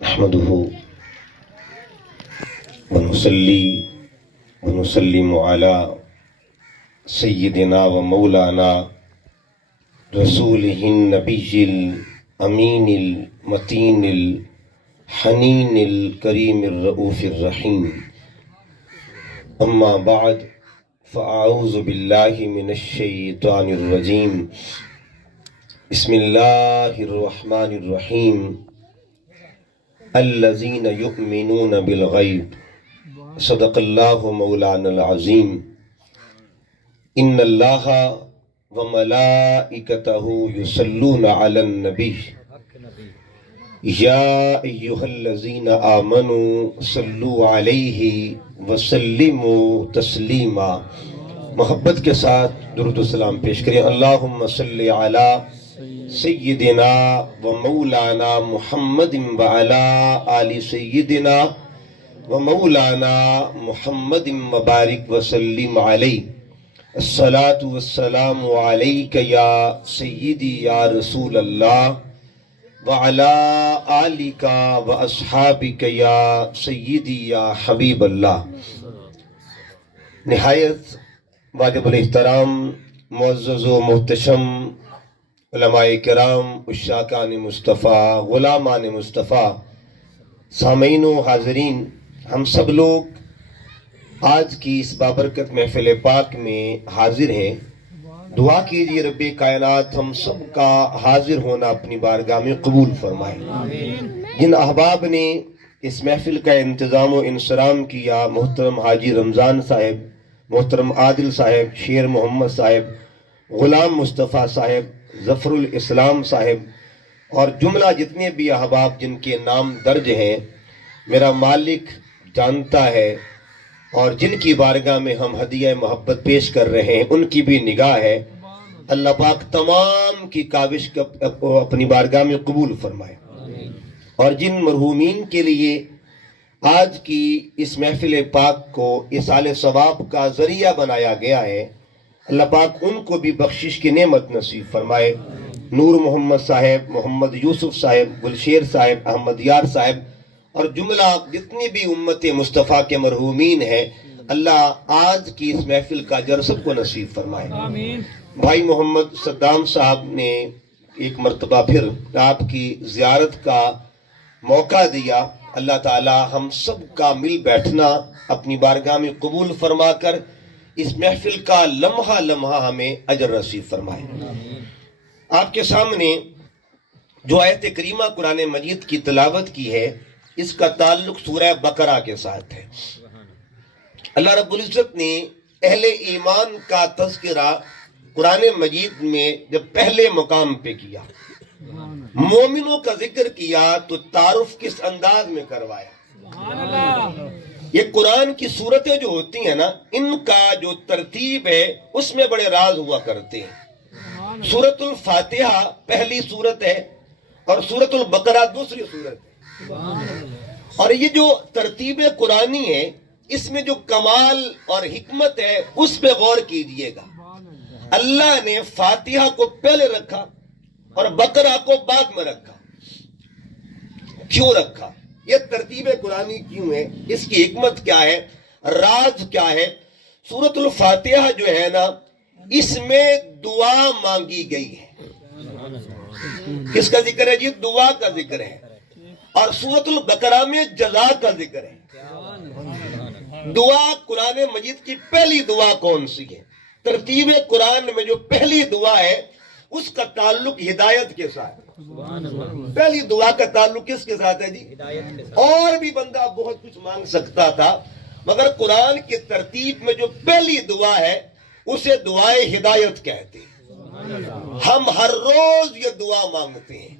نحمده ونصلي ونسلم على سيدنا ومولانا رسوله النبي الأمين المتين الحنين الكريم الرؤوف الرحيم. أما بعد فأعوذ بالله من الشيطان الرجيم. بسم الله الرحمن الرحيم. الذين يؤمنون بالغيب صدق الله مولانا العظيم. إن الله وملائكته يصلون على النبي يا أيها الذين آمنوا صلوا عليه وسلموا تسلیما. محبت کے ساتھ درود و سلام پیش کریں. اللہم صلی علی سیدنا و مولانا محمد وعلی آل سیدنا و مولانا محمد مبارک وسلم علیہ. الصلاة والسلام علیک یا سیدی یا رسول اللہ وعلی آلک و اصحابک یا سیدی یا حبیب اللہ. نہایت واجب الاحترام معزز و محتشم علماء کرام، عشاقان مصطفیٰ، غلامان مصطفیٰ، سامعین و حاضرین، ہم سب لوگ آج کی اس بابرکت محفل پاک میں حاضر ہیں. دعا کیجئے رب کائنات ہم سب کا حاضر ہونا اپنی بارگاہ میں قبول فرمائے. جن احباب نے اس محفل کا انتظام و انصرام کیا، محترم حاجی رمضان صاحب، محترم عادل صاحب، شیر محمد صاحب، غلام مصطفیٰ صاحب، ظفر الاسلام صاحب اور جملہ جتنے بھی احباب جن کے نام درج ہیں، میرا مالک جانتا ہے، اور جن کی بارگاہ میں ہم ہدیہ محبت پیش کر رہے ہیں ان کی بھی نگاہ ہے. اللہ پاک تمام کی کاوش کو اپنی بارگاہ میں قبول فرمائے. اور جن مرحومین کے لیے آج کی اس محفل پاک کو ایصال ثواب کا ذریعہ بنایا گیا ہے، اللہ پاک ان کو بھی بخشش کی نعمت نصیب فرمائے. نور محمد صاحب، محمد یوسف صاحب، گلشیر صاحب، احمد یار صاحب اور جملہ جتنی بھی امت مصطفیٰ کے مرحومین ہیں، اللہ آج کی اس محفل کا اجر سب کو نصیب فرمائے. بھائی محمد صدام صاحب نے ایک مرتبہ پھر آپ کی زیارت کا موقع دیا. اللہ تعالی ہم سب کا مل بیٹھنا اپنی بارگاہ میں قبول فرما کر اس محفل کا لمحہ لمحہ ہمیں اجر نصیب فرمائے. آپ کے سامنے جو آیت کریمہ قرآن مجید کی تلاوت کی ہے، اس کا تعلق سورہ بقرہ کے ساتھ ہے. اللہ رب العزت نے اہل ایمان کا تذکرہ قرآن مجید میں جب پہلے مقام پہ کیا، مومنوں کا ذکر کیا تو تعارف کس انداز میں کروایا. یہ قرآن کی صورتیں جو ہوتی ہیں نا، ان کا جو ترتیب ہے اس میں بڑے راز ہوا کرتے ہیں. سورۃ الفاتحہ پہلی سورت ہے اور سورۃ البقرہ دوسری سورت ہے. اور یہ جو ترتیب قرآنی ہے، اس میں جو کمال اور حکمت ہے اس پہ غور کیجئے گا. اللہ نے فاتحہ کو پہلے رکھا اور بقرہ کو بعد میں رکھا. کیوں رکھا؟ یہ ترتیب قرآنی کیوں ہے؟ اس کی حکمت کیا ہے؟ راز کیا ہے؟ سورۃ الفاتحہ جو ہے نا، اس میں دعا مانگی گئی ہے. کس کا ذکر ہے جی؟ دعا کا ذکر ہے. اور سورۃ البقرہ میں جزا کا ذکر ہے. دعا قرآن مجید کی پہلی دعا کون سی ہے؟ ترتیب قرآن میں جو پہلی دعا ہے اس کا تعلق ہدایت کے ساتھ. پہلی دعا کا تعلق کس کے ساتھ ہے جی؟ اور بھی بندہ بہت کچھ مانگ سکتا تھا، مگر قرآن کی ترتیب میں جو پہلی دعا ہے اسے دعائے ہدایت کہتے ہیں. ہم ہر روز یہ دعا مانگتے ہیں،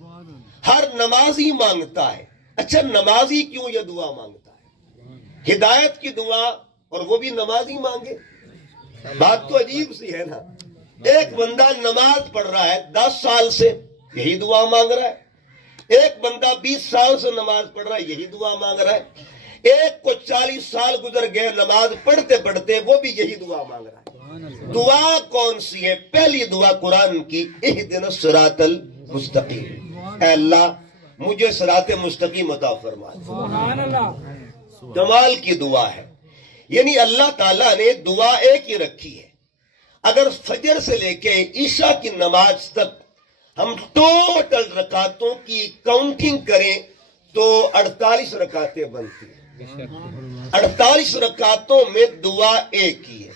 ہر نمازی مانگتا ہے. اچھا، نمازی کیوں یہ دعا مانگتا ہے؟ ہدایت کی دعا، اور وہ بھی نمازی مانگے؟ بات تو عجیب سی ہے نا. ایک بندہ نماز پڑھ رہا ہے 10 سال سے، یہی دعا مانگ رہا ہے. ایک بندہ 20 سال سے نماز پڑھ رہا ہے، یہی دعا مانگ رہا ہے. ایک کو 40 سال گزر گئے نماز پڑھتے پڑھتے، وہ بھی یہی دعا مانگ رہا ہے. دعا کون سی ہے؟ پہلی دعا قرآن کی، اہدنا الصراط المستقیم. اے اللہ مجھے صراط مستقیم عطا فرما دے۔ سبحان اللہ۔ کمال کی دعا ہے، یعنی اللہ تعالیٰ نے دعا ایک ہی رکھی ہے۔ اگر فجر سے لے کے عشاء کی نماز تک ہم ٹوٹل رکعتوں کی کاؤنٹنگ کریں تو 48 رکعتیں بنتی ہیں۔ 48 رکعتوں میں دعا ایک ہی ہے۔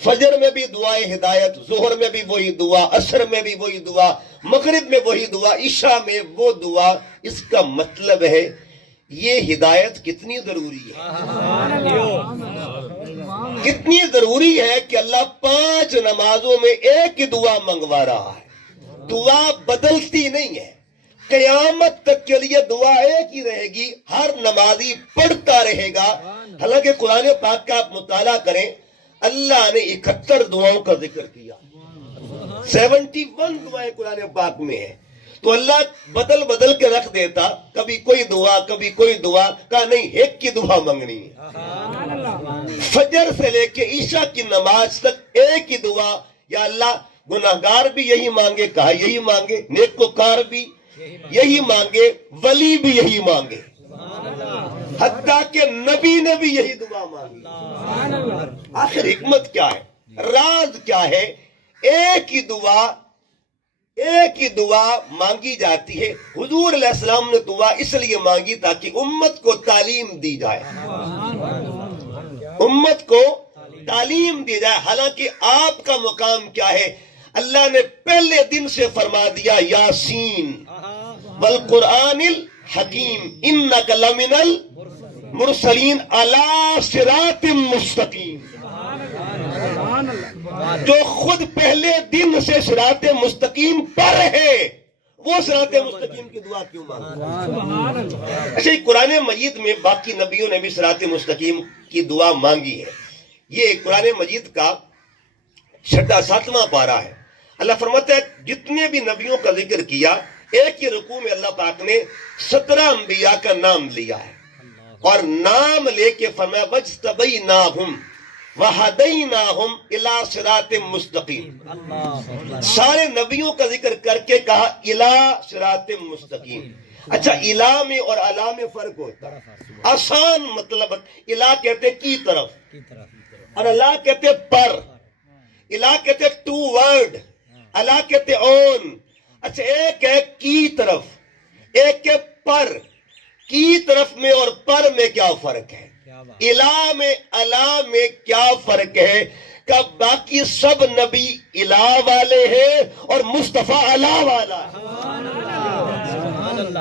فجر میں بھی دعائے ہدایت، ظہر میں بھی وہی دعا، عصر میں بھی وہی دعا، مغرب میں وہی دعا، عشاء میں وہ دعا۔ اس کا مطلب ہے یہ ہدایت کتنی ضروری ہے، کتنی ضروری ہے کہ اللہ 5 نمازوں میں ایک ہی دعا منگوا رہا ہے۔ دعا بدلتی نہیں ہے، قیامت تک کے لیے دعا ایک ہی رہے گی، ہر نمازی پڑھتا رہے گا۔ حالانکہ قرآن پاک کا آپ مطالعہ کریں، اللہ نے 71 دعاؤں کا ذکر کیا، 71 دعائیں قرآن پاک میں ہیں۔ تو اللہ بدل بدل کے رکھ دیتا، کبھی کوئی دعا کبھی کوئی دعا، کہا نہیں ایک کی دعا منگنی ہے۔ فجر سے لے کے عشاء کی نماز تک ایک ہی دعا، یا اللہ گناہگار بھی یہی مانگے، کہا یہی مانگے، نیکوکار بھی یہی مانگے، ولی بھی یہی مانگے، حتیٰ کہ نبی نے بھی یہی دعا مانگی۔ آخر حکمت کیا ہے، راز کیا ہے؟ ایک ہی دعا مانگی جاتی ہے۔ حضور علیہ السلام نے دعا اس لیے مانگی تاکہ امت کو تعلیم دی جائے، امت کو تعلیم دی جائے۔ حالانکہ آپ کا مقام کیا ہے؟ اللہ نے پہلے دن سے فرما دیا، یاسین والقرآن الحکیم انک لمن المرسلین علی صراط مستقیم۔ جو خود پہلے دن سے صراط مستقیم پر ہے، وہ صراط مستقیم کی دعا کیوں مانگتا؟ اچھا، قرآن مجید میں باقی نبیوں نے بھی صراط مستقیم کی دعا مانگی ہے۔ یہ قرآن مجید کا 7واں پارہ ہے۔ اللہ فرماتا ہے جتنے بھی نبیوں کا ذکر کیا، ایک ہی رکوع میں اللہ پاک نے 17 انبیاء کا نام لیا ہے، اور نام لے کے فرمایا وَاجْتَبَيْنَاهُمْ وَهَدَيْنَاهُمْ إِلَىٰ صِرَاطٍ مُسْتَقِيمٍ۔ سارے نبیوں کا ذکر کر کے کہا إِلَىٰ صِرَاطٍ مُسْتَقِيمٍ۔ اچھا، الہ میں اور علا میں فرق ہوتا ہے۔ آسان مطلب، الہ کہتے کی طرف اور اللہ کہتے پر۔ الہ کہتے ٹو ورڈ، اللہ کہتے اون۔ اچھا، ایک ہے کی طرف، ایک ہے پر۔ کی طرف میں اور پر میں کیا فرق ہے؟ الہ میں اللہ میں کیا فرق ہے؟ کہ باقی سب نبی الہ والے ہیں اور مصطفیٰ اللہ والا ہے۔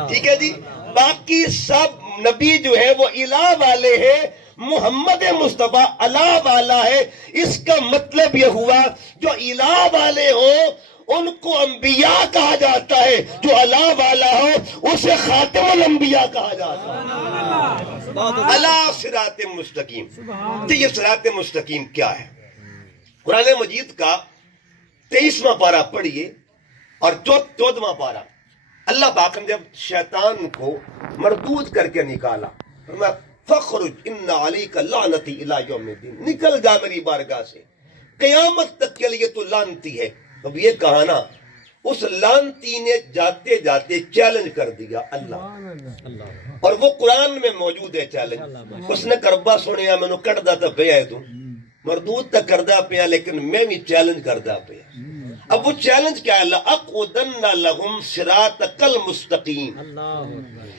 ٹھیک ہے جی، باقی سب نبی جو ہے وہ الہ والے ہیں، محمد مصطفیٰ اللہ والا ہے۔ اس کا مطلب یہ ہوا جو الہ والے ہوں ان کو انبیاء کہا جاتا ہے، جو اللہ والا ہو اسے خاتم الانبیاء کہا جاتا ہے۔ اللہ صراط مستقیم۔ تو یہ صراط مستقیم کیا ہے؟ قرآن مجید کا 23واں پارہ پڑھیے اور 14واں پارہ۔ اللہ پاک نے جب شیطان کو مردود کر کے نکالا، فرمایا فخرج ان علیک لعنتی الی یوم الدین، نکل جا میری بارگاہ سے، قیامت تک کے لیے تو لعنتی ہے۔ اب یہ کہا نا، اس لعنتی نے جاتے جاتے چیلنج کر دیا اللہ، اور وہ قرآن میں موجود ہے چیلنج۔ اس نے کربا سنیا مینو کٹدا تو پیا تو مردود تک کردہ پیا، لیکن میں بھی چیلنج کردہ پیا۔ اب وہ چیلنج کیا ہے؟ لَأَقْعُدَنَّ لَهُمْ صِرَاطَكَ الْمُسْتَقِيمَ۔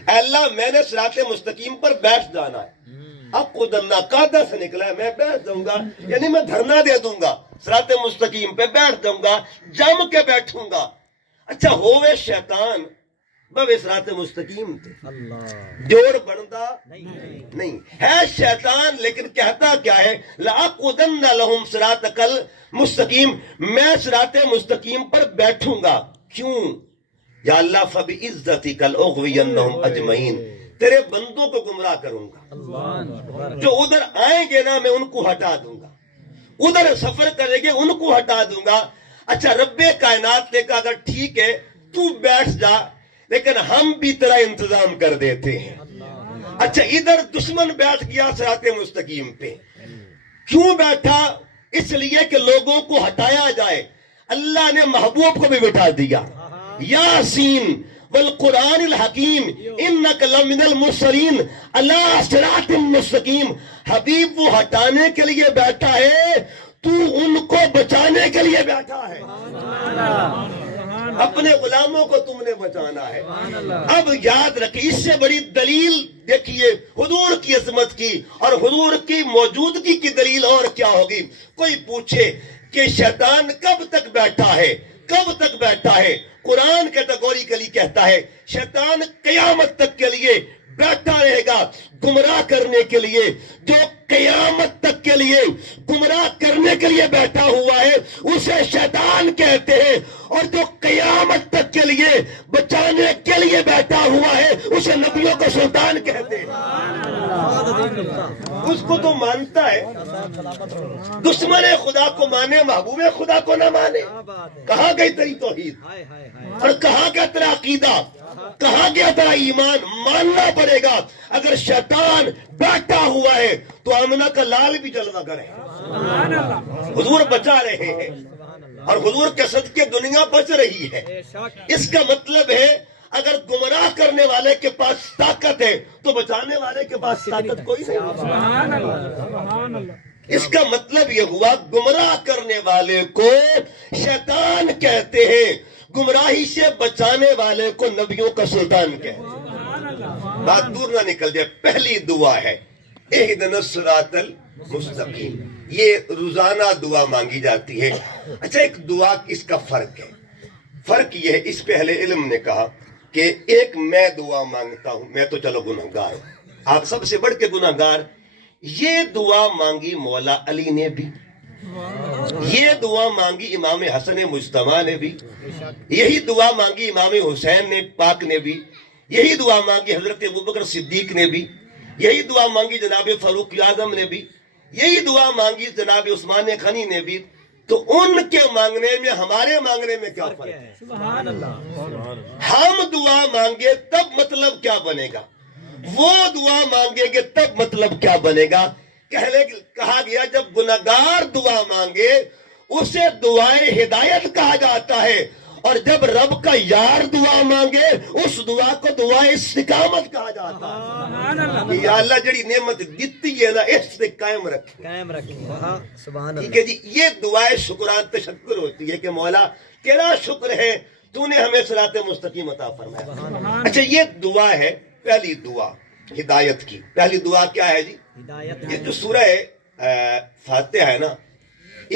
اے اللہ میں نے صراط مستقیم پر بیٹھ جانا ہے۔ اقعدن قاعدہ سے نکلا ہے، میں بیٹھ جاؤں گا، یعنی میں دھرنا دے دوں گا، صراط مستقیم پہ بیٹھ جاؤں گا، جم کے بیٹھوں گا۔ اچھا، ہوئے شیطان بوے صراط مستقیم تھے، جوڑ بنتا نہیں ہے شیطان، لیکن کہتا کیا ہے؟ لَأَقْعُدَنَّ لَهُمْ صِرَاطَكَ الْمُسْتَقِيمَ، میں صراط مستقیم پر بیٹھوں گا۔ کیوں؟ یا اللہ فَبِعِزَّتِكَ لَأُغْوِيَنَّهُمْ أَجْمَعِينَ، تیرے بندوں کو گمراہ کروں گا، جو ادھر آئیں گے نا میں ان کو ہٹا دوں گا، ادھر سفر کریں گے ان کو ہٹا دوں گا۔ اچھا، رب کائنات نے کہا اگر ٹھیک ہے تو بیٹھ جا، لیکن ہم بھی تیرا انتظام کر دیتے ہیں۔ اچھا، ادھر دشمن بیٹھ گیا صراط مستقیم پہ، کیوں بیٹھا؟ اس لیے کہ لوگوں کو ہٹایا جائے۔ اللہ نے محبوب کو بھی بٹھا دیا، یاسین والقرآن الحکیم انک لمن المرسلین علی صراط مستقیم. حبیب وہ ہٹانے کے لیے بیٹھا ہے، تو ان کو بچانے کے لیے بیٹھا ہے. اپنے غلاموں کو تم نے بچانا ہے. اب یاد رکھیں، اس سے بڑی دلیل دیکھیے حضور کی عظمت کی اور حضور کی موجودگی کی دلیل اور کیا ہوگی. کوئی پوچھے کہ شیطان کب تک بیٹھا ہے، کب تک بیٹھا ہے؟ قرآن کیٹیگوریکلی کہتا ہے شیطان قیامت تک کے لیے بیٹھا رہے گا، گمراہ کرنے کے لیے. جو قیامت تک کے لیے گمراہ کرنے کے لیے بیٹھا ہوا ہے اسے شیطان کہتے ہیں، اور جو قیامت تک کے لیے بچانے کے لیے بیٹھا ہوا ہے اسے نبیوں کو سلطان کہتے ہیں. اس کو تو مانتا ہے، دشمن خدا کو مانے، محبوب خدا کو نہ مانے. کہاں گئی تیری توحید، اور کہاں گیا تیرا عقیدہ، کہاں گیا تیرا ایمان؟ ماننا پڑے گا. اگر شیطان بیٹھا ہوا ہے تو آمنہ کا لال بھی جلوہ گر ہے. حضور بچا رہے ہیں اور حضور کے صدقے دنیا بچ رہی ہے. اس کا مطلب ہے اگر گمراہ کرنے والے کے پاس طاقت ہے تو بچانے والے کے پاس طاقت کوئی نہیں. اس کا مطلب یہ ہوا گمراہ کرنے والے کو شیطان کہتے ہیں، گمراہی سے بچانے والے کو نبیوں کا سلطان کہتے ہیں. بات دور نہ نکل جائے. پہلی دعا ہے اہدنا الصراط المستقیم. یہ روزانہ دعا مانگی جاتی ہے. اچھا، ایک دعا اس کا فرق ہے. فرق یہ ہے، اس پہ اہل علم نے کہا کہ ایک میں دعا مانگتا ہوں، میں تو چلو گنہگار ہوں، آپ سب سے بڑھ کے گنہگار. یہ دعا مانگی مولا علی نے بھی، یہ دعا مانگی امام حسن مجتبیٰ نے بھی، یہی دعا مانگی امام حسین نے پاک نے بھی، یہی دعا مانگی حضرت ابوبکر صدیق نے بھی، یہی دعا مانگی جناب فاروق اعظم نے بھی، یہی دعا مانگی جناب عثمان غنی نے بھی. تو ان کے مانگنے میں ہمارے مانگنے میں کیا فرق ہے؟ سبحان اللہ. ہم دعا مانگے تب مطلب کیا بنے گا، وہ دعا مانگیں گے تب مطلب کیا بنے گا. کہا گیا جب گنہگار دعا مانگے اسے دعائے ہدایت کہا جاتا ہے، اور جب رب کا یار دعا مانگے اس دعا کو دعائے استقامت کہا جاتا ہے. یا اللہ جڑی نعمت دیتی ہے نا اس سے قائم رکھے. ٹھیک ہے جی. یہ دعائے شکران تشکر ہوتی ہے کہ مولا تیرا شکر ہے تو نے ہمیں صراط مستقیم عطا فرمایا. اچھا، یہ دعا ہے پہلی دعا ہدایت کی. پہلی دعا کیا ہے جی؟ یہ جو سورہ فاتحہ ہے نا،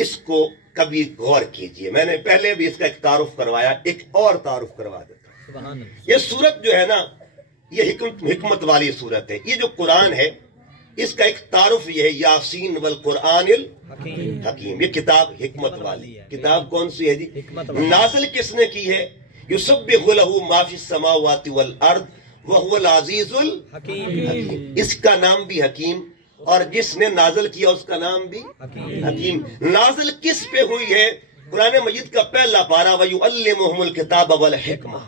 اس کو کبھی غور کیجئے. میں نے پہلے بھی اس کا ایک تعارف کروایا، ایک اور تعارف کروا دیتا ہوں. یہ سورت جو ہے نا یہ حکمت والی سورت ہے. یہ جو قرآن ہے اس کا ایک تعارف یہ ہے یاسین والقرآن الحکیم. یہ کتاب حکمت والی کتاب کون سی ہے جی؟ نازل کس نے کی ہے؟ یسبح لہ ما فی السماوات والارض وہو العزیز الحکیم. اس کا نام بھی حکیم، اور جس نے نازل کیا اس کا نام بھی حکیم. نازل کس پہ ہوئی ہے؟ قرآن مجید کا پہلا پارہ وَيُعَلِّمُهُمُ الْكِتَابَ وَالْحِکْمَةَ.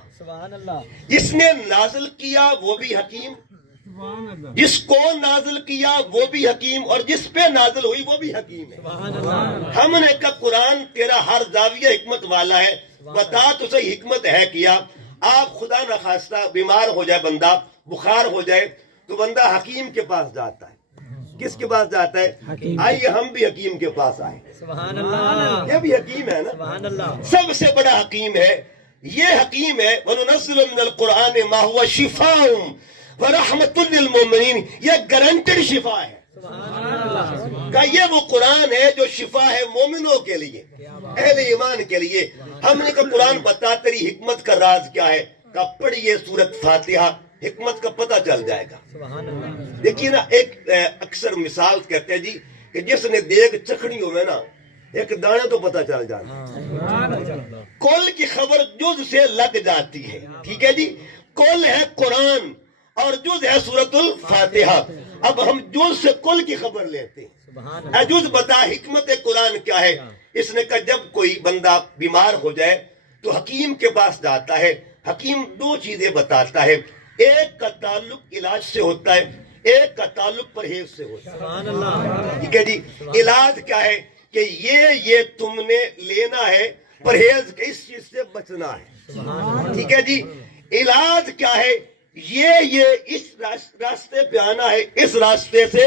جس نے نازل کیا وہ بھی حکیم، جس کو نازل کیا وہ بھی حکیم، اور جس پہ نازل ہوئی وہ بھی حکیم ہے. ہم نے کہا قرآن تیرا ہر زاویہ حکمت والا ہے، بتا تو صحیح حکمت ہے کیا. آپ خدا نخواستہ بیمار ہو جائے بندہ، بخار ہو جائے تو بندہ حکیم کے پاس جاتا ہے. کس کے پاس جاتا ہے؟ آئیے ہم بھی حکیم کے پاس آئے. سبحان اللہ. یہ بھی حکیم ہے نا. سبحان اللہ. سب سے بڑا حکیم ہے. یہ حکیم ہے وَنُنَزِّلُ مِنَ الْقُرْآنِ مَا هُوَ شِفَاءٌ وَرَحْمَةٌ لِّلْمُؤْمِنِينَ. یہ گارنٹیڈ شفا ہے. کہ یہ وہ قرآن ہے جو شفا ہے مومنوں کے لیے، اہل ایمان کے لیے. ہم نے کہا قرآن بتا تیری حکمت کا راز کیا ہے؟ کہ پڑھیے سورت فاتحہ، حکمت کا پتہ چل جائے گا. دیکھیے نا، ایک اکثر مثال کہتے ہیں جی کہ جس نے دیکھ چکھنی ہوئے نا ایک دانے تو پتہ چل جاتا. کل کی خبر جز سے لگ جاتی ہے. ٹھیک ہے جی. کل ہے قرآن اور جز ہے سورت الفاتحہ. اب ہم جز سے کل کی خبر لیتے ہیں. جز بتا حکمت قرآن کیا ہے. اس نے کہا جب کوئی بندہ بیمار ہو جائے تو حکیم کے پاس جاتا ہے. حکیم دو چیزیں بتاتا ہے، ایک کا تعلق علاج سے ہوتا ہے، ایک کا تعلق پرہیز سے ہوتا ہے. ٹھیک ہے جی. علاج کیا ہے کہ یہ تم نے لینا ہے، پرہیز اس چیز سے بچنا ہے. ٹھیک ہے جی. علاج کیا ہے؟ یہ اس راستے پہ آنا ہے، اس راستے سے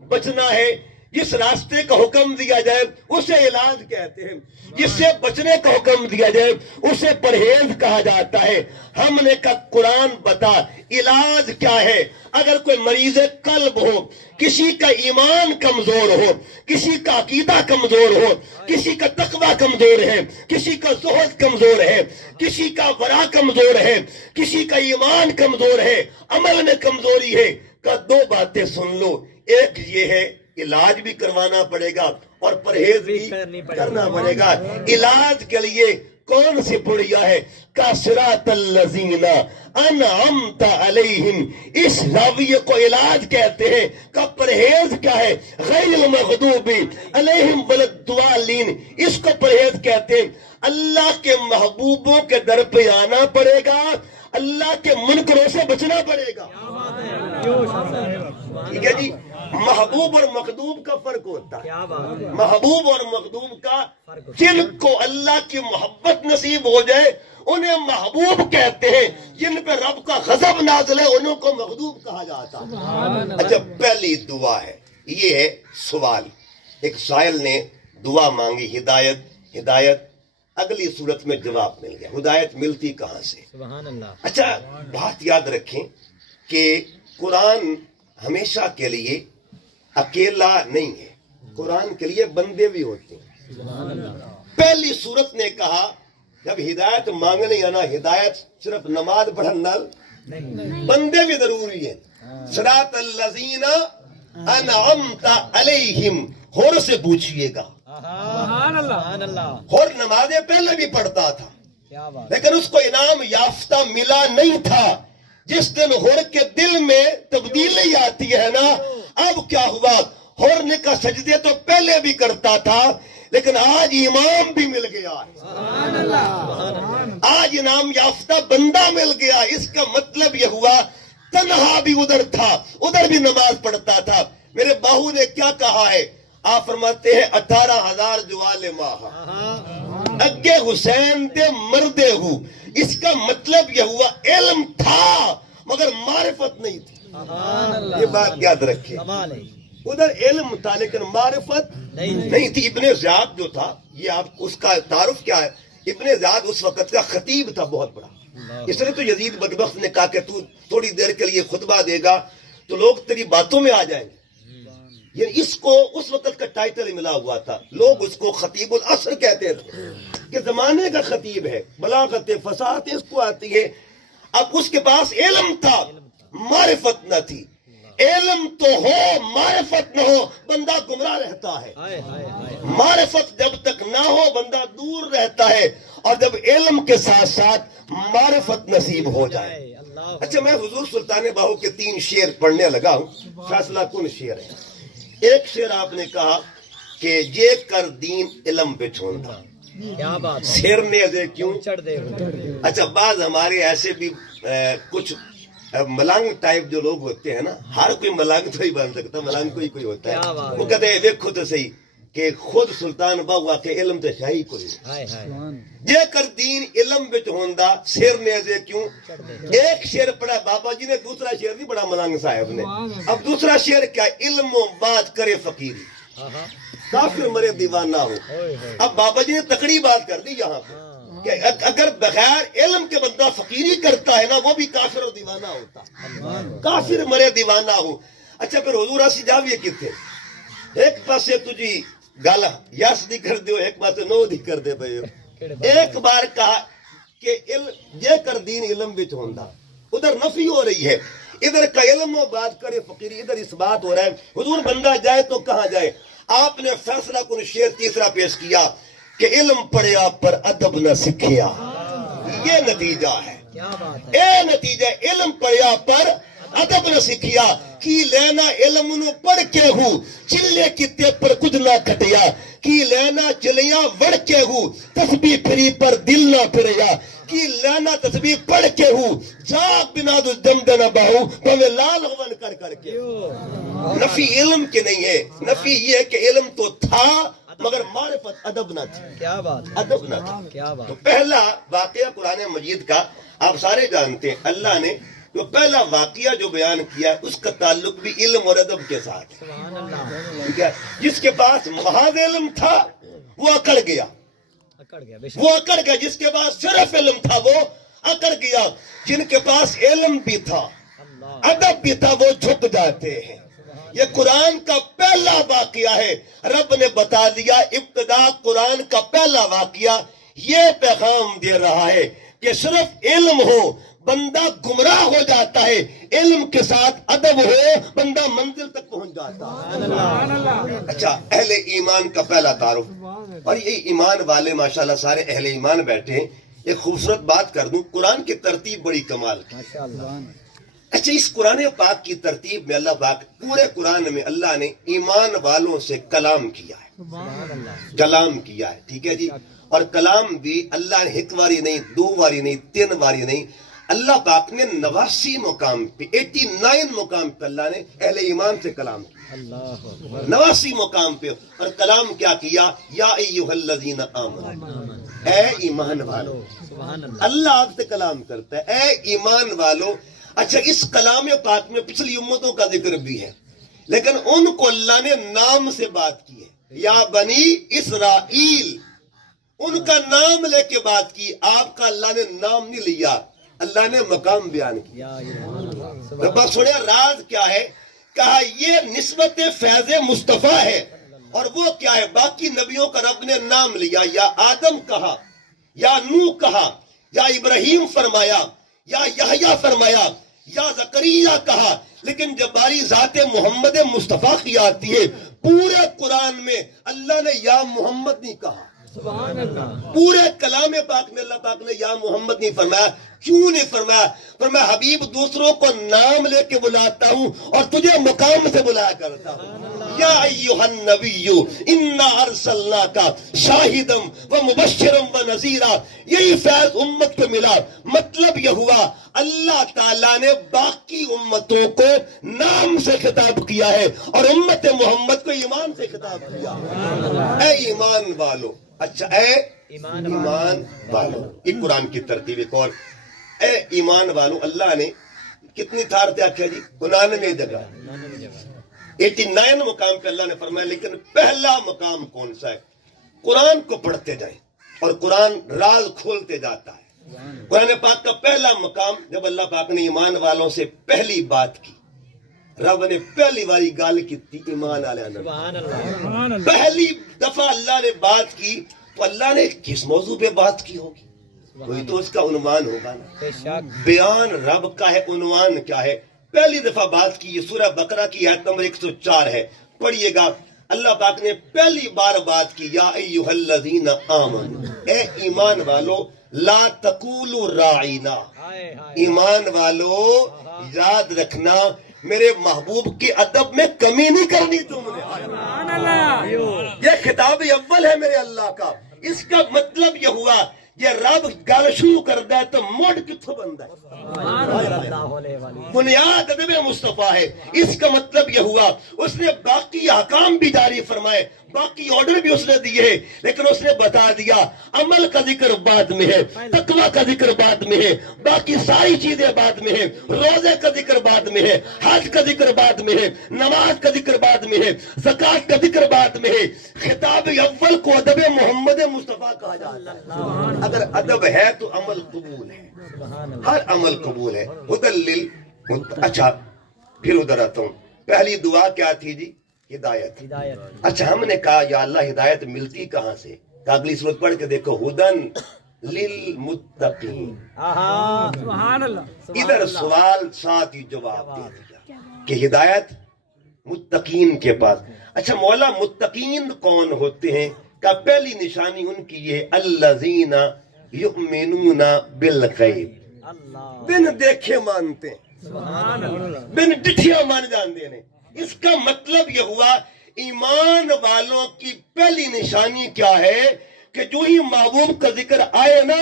بچنا ہے، جس راستے کا حکم دیا جائے اسے علاج کہتے ہیں، جس سے بچنے کا حکم دیا جائے اسے پرہیز کہا جاتا ہے۔ ہم نے کہا قرآن بتا علاج کیا ہے؟ اگر کوئی مریض قلب ہو، کسی کا ایمان کمزور ہو، کسی کا عقیدہ کمزور ہو، کسی کا تقوی کمزور ہے، کسی کا زہد کمزور ہے، کسی کا ورع کمزور ہے، کسی کا ایمان کمزور ہے، عمل میں کمزوری ہے، کہ دو باتیں سن لو، ایک یہ ہے علاج بھی کروانا پڑے گا اور پرہیز بھی کرنا پڑے گا۔ علاج کے لیے کون سی بڑھیا ہے؟ کا صراط الذین انعمت علیہم، اس رویے کو علاج کہتے ہیں۔ کا پرہیز کیا ہے؟ غیر المغضوب علیہم ولا الضالین، اس کو پرہیز کہتے ہیں۔ اللہ کے محبوبوں کے در پہ آنا پڑے گا، اللہ کے منکروں سے بچنا پڑے گا۔ ٹھیک ہے جی، محبوب اور مخدوم کا فرق ہوتا ہے۔ محبوب اور مخدوم کا، جن کو اللہ کی محبت نصیب ہو جائے انہیں محبوب کہتے ہیں، جن پہ رب کا غضب نازل ہے انہوں کو مخدوم کہا جاتا ہے۔ اچھا، پہلی دعا ہے، یہ ہے سوال۔ ایک سائل نے دعا مانگی، ہدایت، اگلی صورت میں جواب مل گیا۔ ہدایت ملتی کہاں سے؟ سبحان اللہ۔ اچھا، بات یاد رکھیں کہ قرآن ہمیشہ کے لیے اکیلا نہیں ہے، قرآن کے لیے بندے بھی ہوتے ہیں۔ پہلی صورت نے کہا جب ہدایت مانگنی ہے نا، ہدایت صرف نماز پڑھنا بندے بھی ضروری ہیں۔ صراط الذین انعمت علیہم، ہور سے پوچھئے گا۔ ہور نمازیں پہلے بھی پڑھتا تھا لیکن اس کو انعام یافتہ ملا نہیں تھا۔ جس دن ہور کے دل میں تبدیلی آتی ہے نا، اب کیا ہوا؟ ہور نے کا سجدے تو پہلے بھی کرتا تھا لیکن آج امام بھی مل گیا ہے، آج انعام یافتہ بندہ مل گیا۔ اس کا مطلب یہ ہوا تنہا بھی ادھر تھا، ادھر بھی نماز پڑھتا تھا۔ میرے باہو نے کیا کہا ہے؟ آپ فرماتے ہیں 18,000 جوال ماہ اگے حسین دے مردے ہوں۔ اس کا مطلب یہ ہوا علم تھا مگر معرفت نہیں تھی۔ یہ بات یاد رکھیں، ادھر علم تھا لیکن معرفت نہیں تھی۔ ابن زیاد جو تھا، یہ آپ اس کا تعارف کیا ہے؟ ابن زیاد اس وقت کا خطیب تھا بہت بڑا۔ اس نے تو یزید بدبخت نے کہا کہ تو تھوڑی دیر کے لیے خطبہ دے گا تو لوگ تیری باتوں میں آ جائیں گے۔ یعنی اس کو اس وقت کا ٹائٹل ملا ہوا تھا، لوگ اس کو خطیب العصر کہتے تھے کہ زمانے کا خطیب ہے، بلاغت فصاحت اس کو آتی ہے۔ اب اس کے پاس علم تھا، معرفت نہ تھی۔ علم تو ہو معرفت نہ ہو بندہ گمراہ رہتا ہے۔ معرفت جب تک نہ ہو بندہ دور رہتا ہے، اور جب علم کے ساتھ ساتھ معرفت نصیب ہو جائے۔ اچھا، میں حضور سلطان باہو کے 3 شعر پڑھنے لگا ہوں، فیصلہ کن شعر ہے۔ ایک شعر آپ نے کہا کہ جے کر دین علم پہ چھوندا، شیر نے کیوں؟ اچھا، بعض ہمارے ایسے بھی کچھ ملنگ ٹائپ جو لوگ ہوتے ہیں نا، ہر کوئی ملنگ تو ہی بن سکتا، ملنگ کوئی ہوتا ہے، وہ کہتے ہیں دیکھو تو صحیح کہ خود سلطان باہو کے علم تو شاہی کوئی جے کر دین علم بچ ہوندا، شیر نے کیوں؟ ایک شعر پڑھا بابا جی نے، دوسرا شعر نہیں پڑھا ملنگ صاحب نے۔ اب دوسرا شعر کیا؟ علم و بات کرے فقیری، کافر مرے دیوانہ ہو۔ اب بابا جی نے تکڑی بات کر دی یہاں پہ کہ اگر بغیر علم کے بندہ فقیری کرتا ہے نا، وہ بھی کافر اور دیوانہ ہوتا، کافر مرے دیوانہ ہو۔ اچھا، پھر حضور اسی جاویے کتنے ایک پاسے تجھی گل یس دی کر دیو، ایک پاسے نو دی کر دے پئے۔ ایک بار کہا کہ جے کر دین علم بچ ہوندا، ادھر نفی ہو رہی ہے، ادھر کا علم و بات کرے فقیری، ادھر اس بات ہو رہا ہے۔ حضور بندہ جائے تو کہاں جائے؟ آپ نے فیصلہ کن شعر تیسرا پیش کیا کہ علم پڑھیا پر ادب نہ سکھیا، یہ نتیجہ ہے۔ اے نتیجہ، علم پڑھیا پر ادب نہ سکھیا، کی لینا علم نو پڑھ کے ہوں، چلے کتے پر کچھ نہ کھٹیا، کی لینا چلیاں وڑ کے ہوں، تسبیح پھری پر دل نہ پھریا، کی لینا تسبیح پڑھ کے ہوں، جا بنا دو دم دینا باہو پہلے لال ہوون کر کے۔ نفی علم کے نہیں ہے، نفی یہ ہے کہ علم تو تھا مگر معرفت ادب نہ تھی. کیا بات ہے، ادب نہ تھا. کیا تو بات. پہلا واقعہ قرآن مجید کا آپ سارے جانتے ہیں. اللہ نے جو پہلا واقعہ جو بیان کیا ہے اس کا تعلق بھی علم اور ادب کے ساتھ ہے. سبحان اللہ. ٹھیک ہے. جس کے پاس محض علم تھا وہ اکڑ گیا، اکڑ گیا بے شک. وہ اکڑ گیا. جس کے پاس صرف علم تھا وہ اکڑ گیا. جن کے پاس علم بھی تھا اللہ. ادب بھی تھا وہ جھک جاتے ہیں. یہ قرآن کا پہلا واقعہ ہے. رب نے بتا دیا ابتدا قرآن کا پہلا واقعہ یہ پیغام دے رہا ہے کہ صرف علم ہو بندہ گمراہ ہو جاتا ہے، علم کے ساتھ ادب ہو بندہ منزل تک پہنچ جاتا ہے. اچھا، اہل ایمان کا پہلا تعارف. اور یہ ایمان والے ماشاءاللہ سارے اہل ایمان بیٹھے ہیں. ایک خوبصورت بات کر دوں، قرآن کی ترتیب بڑی کمال کی. ماشاء اللہ. اچھا، اس قرآن پاک کی ترتیب میں اللہ پاک پورے قرآن میں اللہ نے ایمان والوں سے کلام کیا ہے. سبحان اللہ. کلام کیا ہے. ٹھیک ہے جی. اور کلام بھی اللہ نے ایک باری نہیں، دو باری نہیں، تین باری نہیں، اللہ پاک نے 89 مقام پہ 89 مقام پہ اللہ نے اہل ایمان سے کلام کیا. اللہ اکبر. 89 مقام پہ. اور کلام کیا کیا؟ یا ایھا الذین آمنوا، اے ایمان والو. سبحان اللہ. اللہ آپ سے کلام کرتا ہے، اے ایمان والو. اچھا، اس کلام پاک میں پچھلی امتوں کا ذکر بھی ہے، لیکن ان کو اللہ نے نام سے بات کی ہے. یا بنی اسرائیل، ان کا نام لے کے بات کی. آپ کا اللہ نے نام نہیں لیا، اللہ نے مقام بیان کیا. یا اللہ. رب سنے راز کیا ہے؟ کہا یہ نسبت فیض مصطفیٰ ہے. اور وہ کیا ہے؟ باقی نبیوں کا رب نے نام لیا، یا آدم کہا، یا نوح کہا، یا ابراہیم فرمایا، یا یحییٰ فرمایا، یا زکریا کہا. لیکن جب باری ذات محمد مصطفیٰ کی آتی ہے پورے قرآن میں اللہ نے یا محمد نہیں کہا. سبحان اللہ. پورے کلام پاک میں اللہ پاک نے یا محمد نہیں فرمایا. کیوں نہیں فرمایا؟ فرمایا حبیب دوسروں کو نام لے کے بلاتا ہوں اور تجھے مقام سے بلایا کرتا ہوں. یا ایھا النبی انا ارسلناک شاہدا و مبشرا و نذیرا. یہی فیض امت کو ملا. مطلب یہ ہوا اللہ تعالیٰ نے باقی امتوں کو نام سے خطاب کیا ہے اور امت محمد کو ایمان سے خطاب کیا. اے ایمان والو. اچھا، اے ایمان والو، یہ قرآن کی ترتیب. ایک اور، اے ایمان والو اللہ نے کتنی تھار تے آکھیا جی؟ 99 جگہ، 89 مقام پہ اللہ نے فرمایا. لیکن پہلا مقام کون سا ہے؟ قرآن کو پڑھتے جائیں اور قرآن راز کھولتے جاتا ہے. قرآن پاک کا پہلا مقام جب اللہ پاک نے ایمان والوں سے پہلی بات کی، رب نے پہلی باری گال کی تھی ایمان والے. سبحان اللہ. پہلی دفعہ اللہ نے بات کی تو اللہ نے کس موضوع پہ بات کی ہوگی؟ وہی تو اس کا عنوان ہوگا نا. بے شک. بیان رب کا ہے، عنوان کیا ہے؟ پہلی دفعہ بات کی. یہ سورہ بقرہ کی آیت نمبر 104 ہے، پڑھیے گا. اللہ پاک نے پہلی بار بات کی، یا ایھا الذین آمنوا، اے ایمان والو. لا تقولوا راعینا، ہائے ہائے. ایمان والو یاد رکھنا میرے محبوب کے ادب میں کمی نہیں کرنی تم نے. یہ خطاب اول ہے میرے اللہ کا. اس کا مطلب یہ ہوا یہ رب گل شروع کرتا ہے تو موڈ کتوں بنتا ہے؟ بنیاد ادب مصطفیٰ ہے. اس کا مطلب یہ ہوا اس نے باقی احکام بھی جاری فرمائے، باقی آرڈر بھی اس نے دیے، لیکن اس نے بتا دیا عمل کا ذکر بعد میں ہے، تقوی کا ذکر بعد میں ہے، باقی ساری چیزیں بعد میں ہے، روزے کا ذکر بعد میں ہے، حج کا ذکر بعد میں ہے، نماز کا ذکر بعد میں ہے، زکوٰۃ کا ذکر بعد میں ہے. خطاب اول کو ادب محمد مصطفیٰ کہا جاتا ہے. اگر ادب ہے تو عمل قبول ہے، ہر عمل قبول ہے. اچھا، پھر ادھر آتا ہوں. پہلی دعا کیا تھی جی؟ ہدایت. ہدایت. اچھا، ہم نے کہا یا اللہ ہدایت ملتی کہاں سے؟ کہ اگلی صورت پڑھ کے دیکھو، ہدن للمتقین. سبحان اللہ. ادھر سوال ساتھ ہی جواب دے دیا کہ ہدایت متقین کے پاس. اچھا مولا متقین کون ہوتے ہیں؟ کہ پہلی نشانی ان کی یہ الذین یؤمنون بالغیب، اللہ. بن دیکھے مانتے ہیں، سبحان اللہ. بن ڈٹھیاں مان جاندے نے. اس کا مطلب یہ ہوا ایمان والوں کی پہلی نشانی کیا ہے کہ جو ہی محبوب کا ذکر آئے نا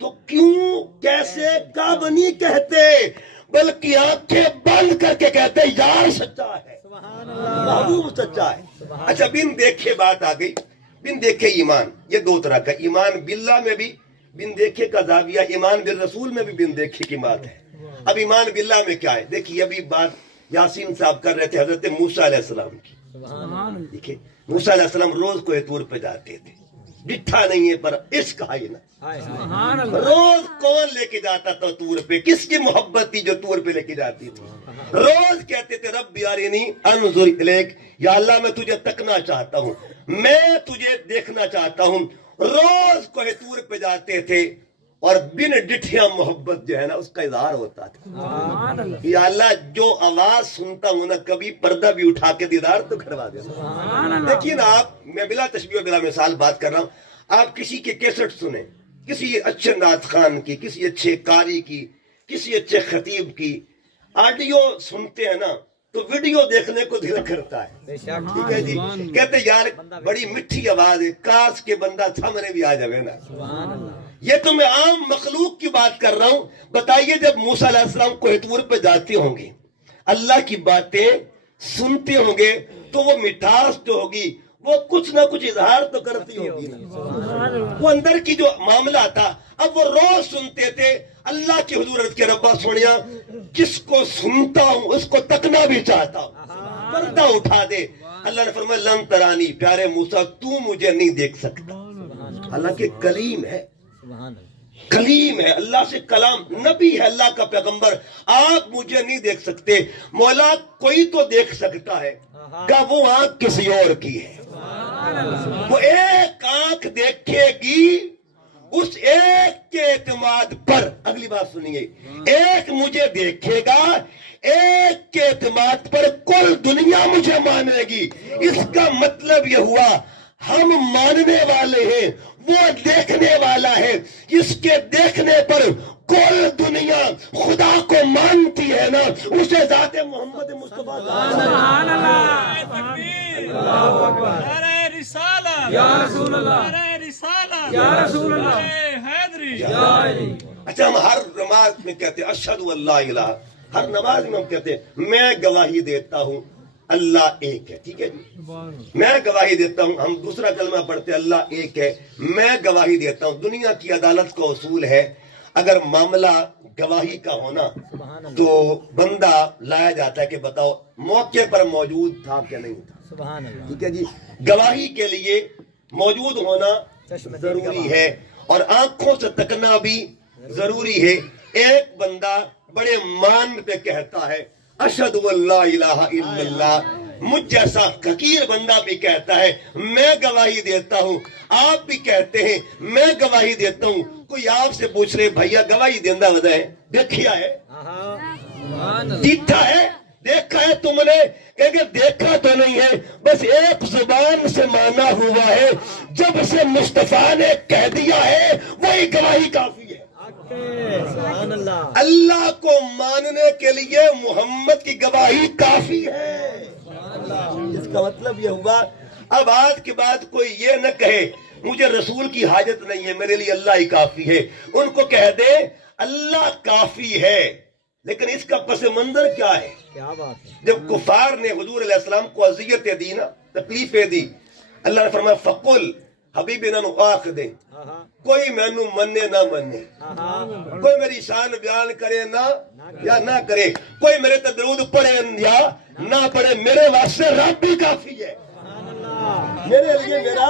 تو کیوں، کیسے، کب نہیں کہتے، بلکہ آنکھیں بند کر کے کہتے ہیں یار سچا ہے، سبحان اللہ محبوب سچا ہے۔ اچھا بن دیکھے بات آ گئی، بن دیکھے ایمان، یہ دو طرح کا ایمان باللہ میں بھی بن دیکھے کا زاویہ، ایمان بالرسول میں بھی بن دیکھے کی بات ہے۔ اب ایمان باللہ میں کیا ہے؟ دیکھیے ابھی بات یاسین صاحب کر رہے تھے حضرت موسیٰ علیہ السلام کی۔ دیکھیے موسیٰ علیہ السلام روز کوہ طور پہ جاتے تھے، بٹھا نہیں ہے پر عشق ہے نا، سبحان اللہ روز کون لے کے جاتا تھا طور پہ؟ کس کی محبت تھی جو طور پہ لے کے جاتی تھی؟ روز کہتے تھے رب ارینی انظر الیک، یا اللہ میں تجھے تکنا چاہتا ہوں، میں تجھے دیکھنا چاہتا ہوں۔ روز کوہ طور پہ جاتے تھے اور بن ڈٹھیاں محبت جو ہے نا اس کا اظہار ہوتا تھا۔ سبحان اللہ یا اللہ جو آواز سنتا ہوں نا کبھی پردہ بھی اٹھا کے دیدار تو کروا دینا۔ سبحان اللہ دیکھیے نا آپ، میں بلا تشبیہ بلا مثال بات کر رہا ہوں، آپ کسی کے کیسٹ سنیں، کسی اچھے نعت خان کی، کسی اچھے قاری کی، کسی اچھے خطیب کی آڈیو سنتے ہیں نا تو ویڈیو دیکھنے کو دل کرتا ہے، بے شک ٹھیک ہے جی، کہتے یار بڑی مٹھی آواز ہے، کاش کے بندہ سامنے بھی آ جائے نا۔ سبحان اللہ یہ تو میں عام مخلوق کی بات کر رہا ہوں۔ بتائیے جب موسیٰ علیہ السلام کوہ طور پہ جاتے ہوں گے، اللہ کی باتیں سنتے ہوں گے تو وہ مٹھاس جو ہوگی وہ کچھ نہ کچھ اظہار تو کرتی ہوگی نا۔ وہ اندر کی جو معاملہ تھا، اب وہ روز سنتے تھے، اللہ کی حضور عرض کے ربا سنیا جس کو سنتا ہوں اس کو تکنا بھی چاہتا ہوں، پردہ اٹھا دے۔ اللہ نے فرمایا لن ترانی، پیارے موسیٰ تو مجھے نہیں دیکھ سکتا، حالانکہ کلیم ہے، سبحان اللہ کلیم ہے، اللہ سے کلام، نبی ہے، اللہ کا پیغمبر، آپ مجھے نہیں دیکھ سکتے، مولا کوئی تو دیکھ سکتا ہے، کہ وہ آنکھ کسی اور کی ہے، وہ ایک آنکھ دیکھے گی، اس ایک کے اعتماد پر، اگلی بات سنیے، ایک مجھے دیکھے گا، ایک کے اعتماد پر کل دنیا مجھے مانے گی۔ اس کا مطلب یہ ہوا ہم ماننے والے ہیں، وہ دیکھنے والا ہے، اس کے دیکھنے پر کل دنیا خدا کو مانتی ہے نا، اسے ذات محمد مصطفیٰ سبحان اللہ اللہ اکبر نعرہ رسالہ یا رسول اللہ نعرہ رسالہ یا رسول اللہ نعرہ حیدری اچھا ہم ہر نماز میں کہتے ہیں اشہد اللہ الہ، ہر نماز میں ہم کہتے ہیں میں گواہی دیتا ہوں اللہ ایک ہے، ٹھیک ہے جی، میں گواہی دیتا ہوں۔ ہم دوسرا کلمہ پڑھتے ہیں اللہ ایک ہے، میں گواہی دیتا ہوں۔ دنیا کی عدالت کا اصول ہے اگر معاملہ گواہی کا ہونا تو بندہ لایا جاتا ہے کہ بتاؤ موقع پر موجود تھا کہ نہیں تھا، سبحان اللہ ٹھیک ہے جی۔ گواہی کے لیے موجود ہونا ضروری ہے اور آنکھوں سے تکنا بھی ضروری ہے۔ ایک بندہ بڑے مان پہ کہتا ہے اشہد اللہ الہ الا اللہ، مجھ جیسا حقیر بندہ بھی کہتا ہے میں گواہی دیتا ہوں، آپ بھی کہتے ہیں میں گواہی دیتا ہوں۔ کوئی آپ سے پوچھ رہے بھیا گواہی دیندہ ودا ہے، دیکھیا ہے، سبحان اللہ دیکھا ہے، دیکھا ہے تم نے؟ کہ دیکھا تو نہیں ہے، بس ایک زبان سے مانا ہوا ہے، جب سے مصطفیٰ نے کہہ دیا ہے وہی گواہی کافی ہے۔ سبحان اللہ اللہ کو ماننے کے لیے محمد کی گواہی کافی ہے۔ اس کا مطلب یہ ہوا اب آج کے بعد کوئی یہ نہ کہے مجھے رسول کی حاجت نہیں ہے، میرے لیے اللہ ہی کافی ہے۔ ان کو کہہ دے اللہ کافی ہے، لیکن اس کا پس منظر کیا ہے؟ کیا بات ہے جب کفار نے حضور علیہ السلام کو اذیتیں دی نا، تکلیفیں دی، اللہ نے فرمایا فقل حبیب نو آخ دے، کوئی مینو منے نہ منے، کوئی میری شان بیان کرے نہ یا نہ کرے، کوئی میرے تے درود پڑھے یا نہ پڑھے، میرے واسطے رب بھی کافی ہے، میرے لیے میرا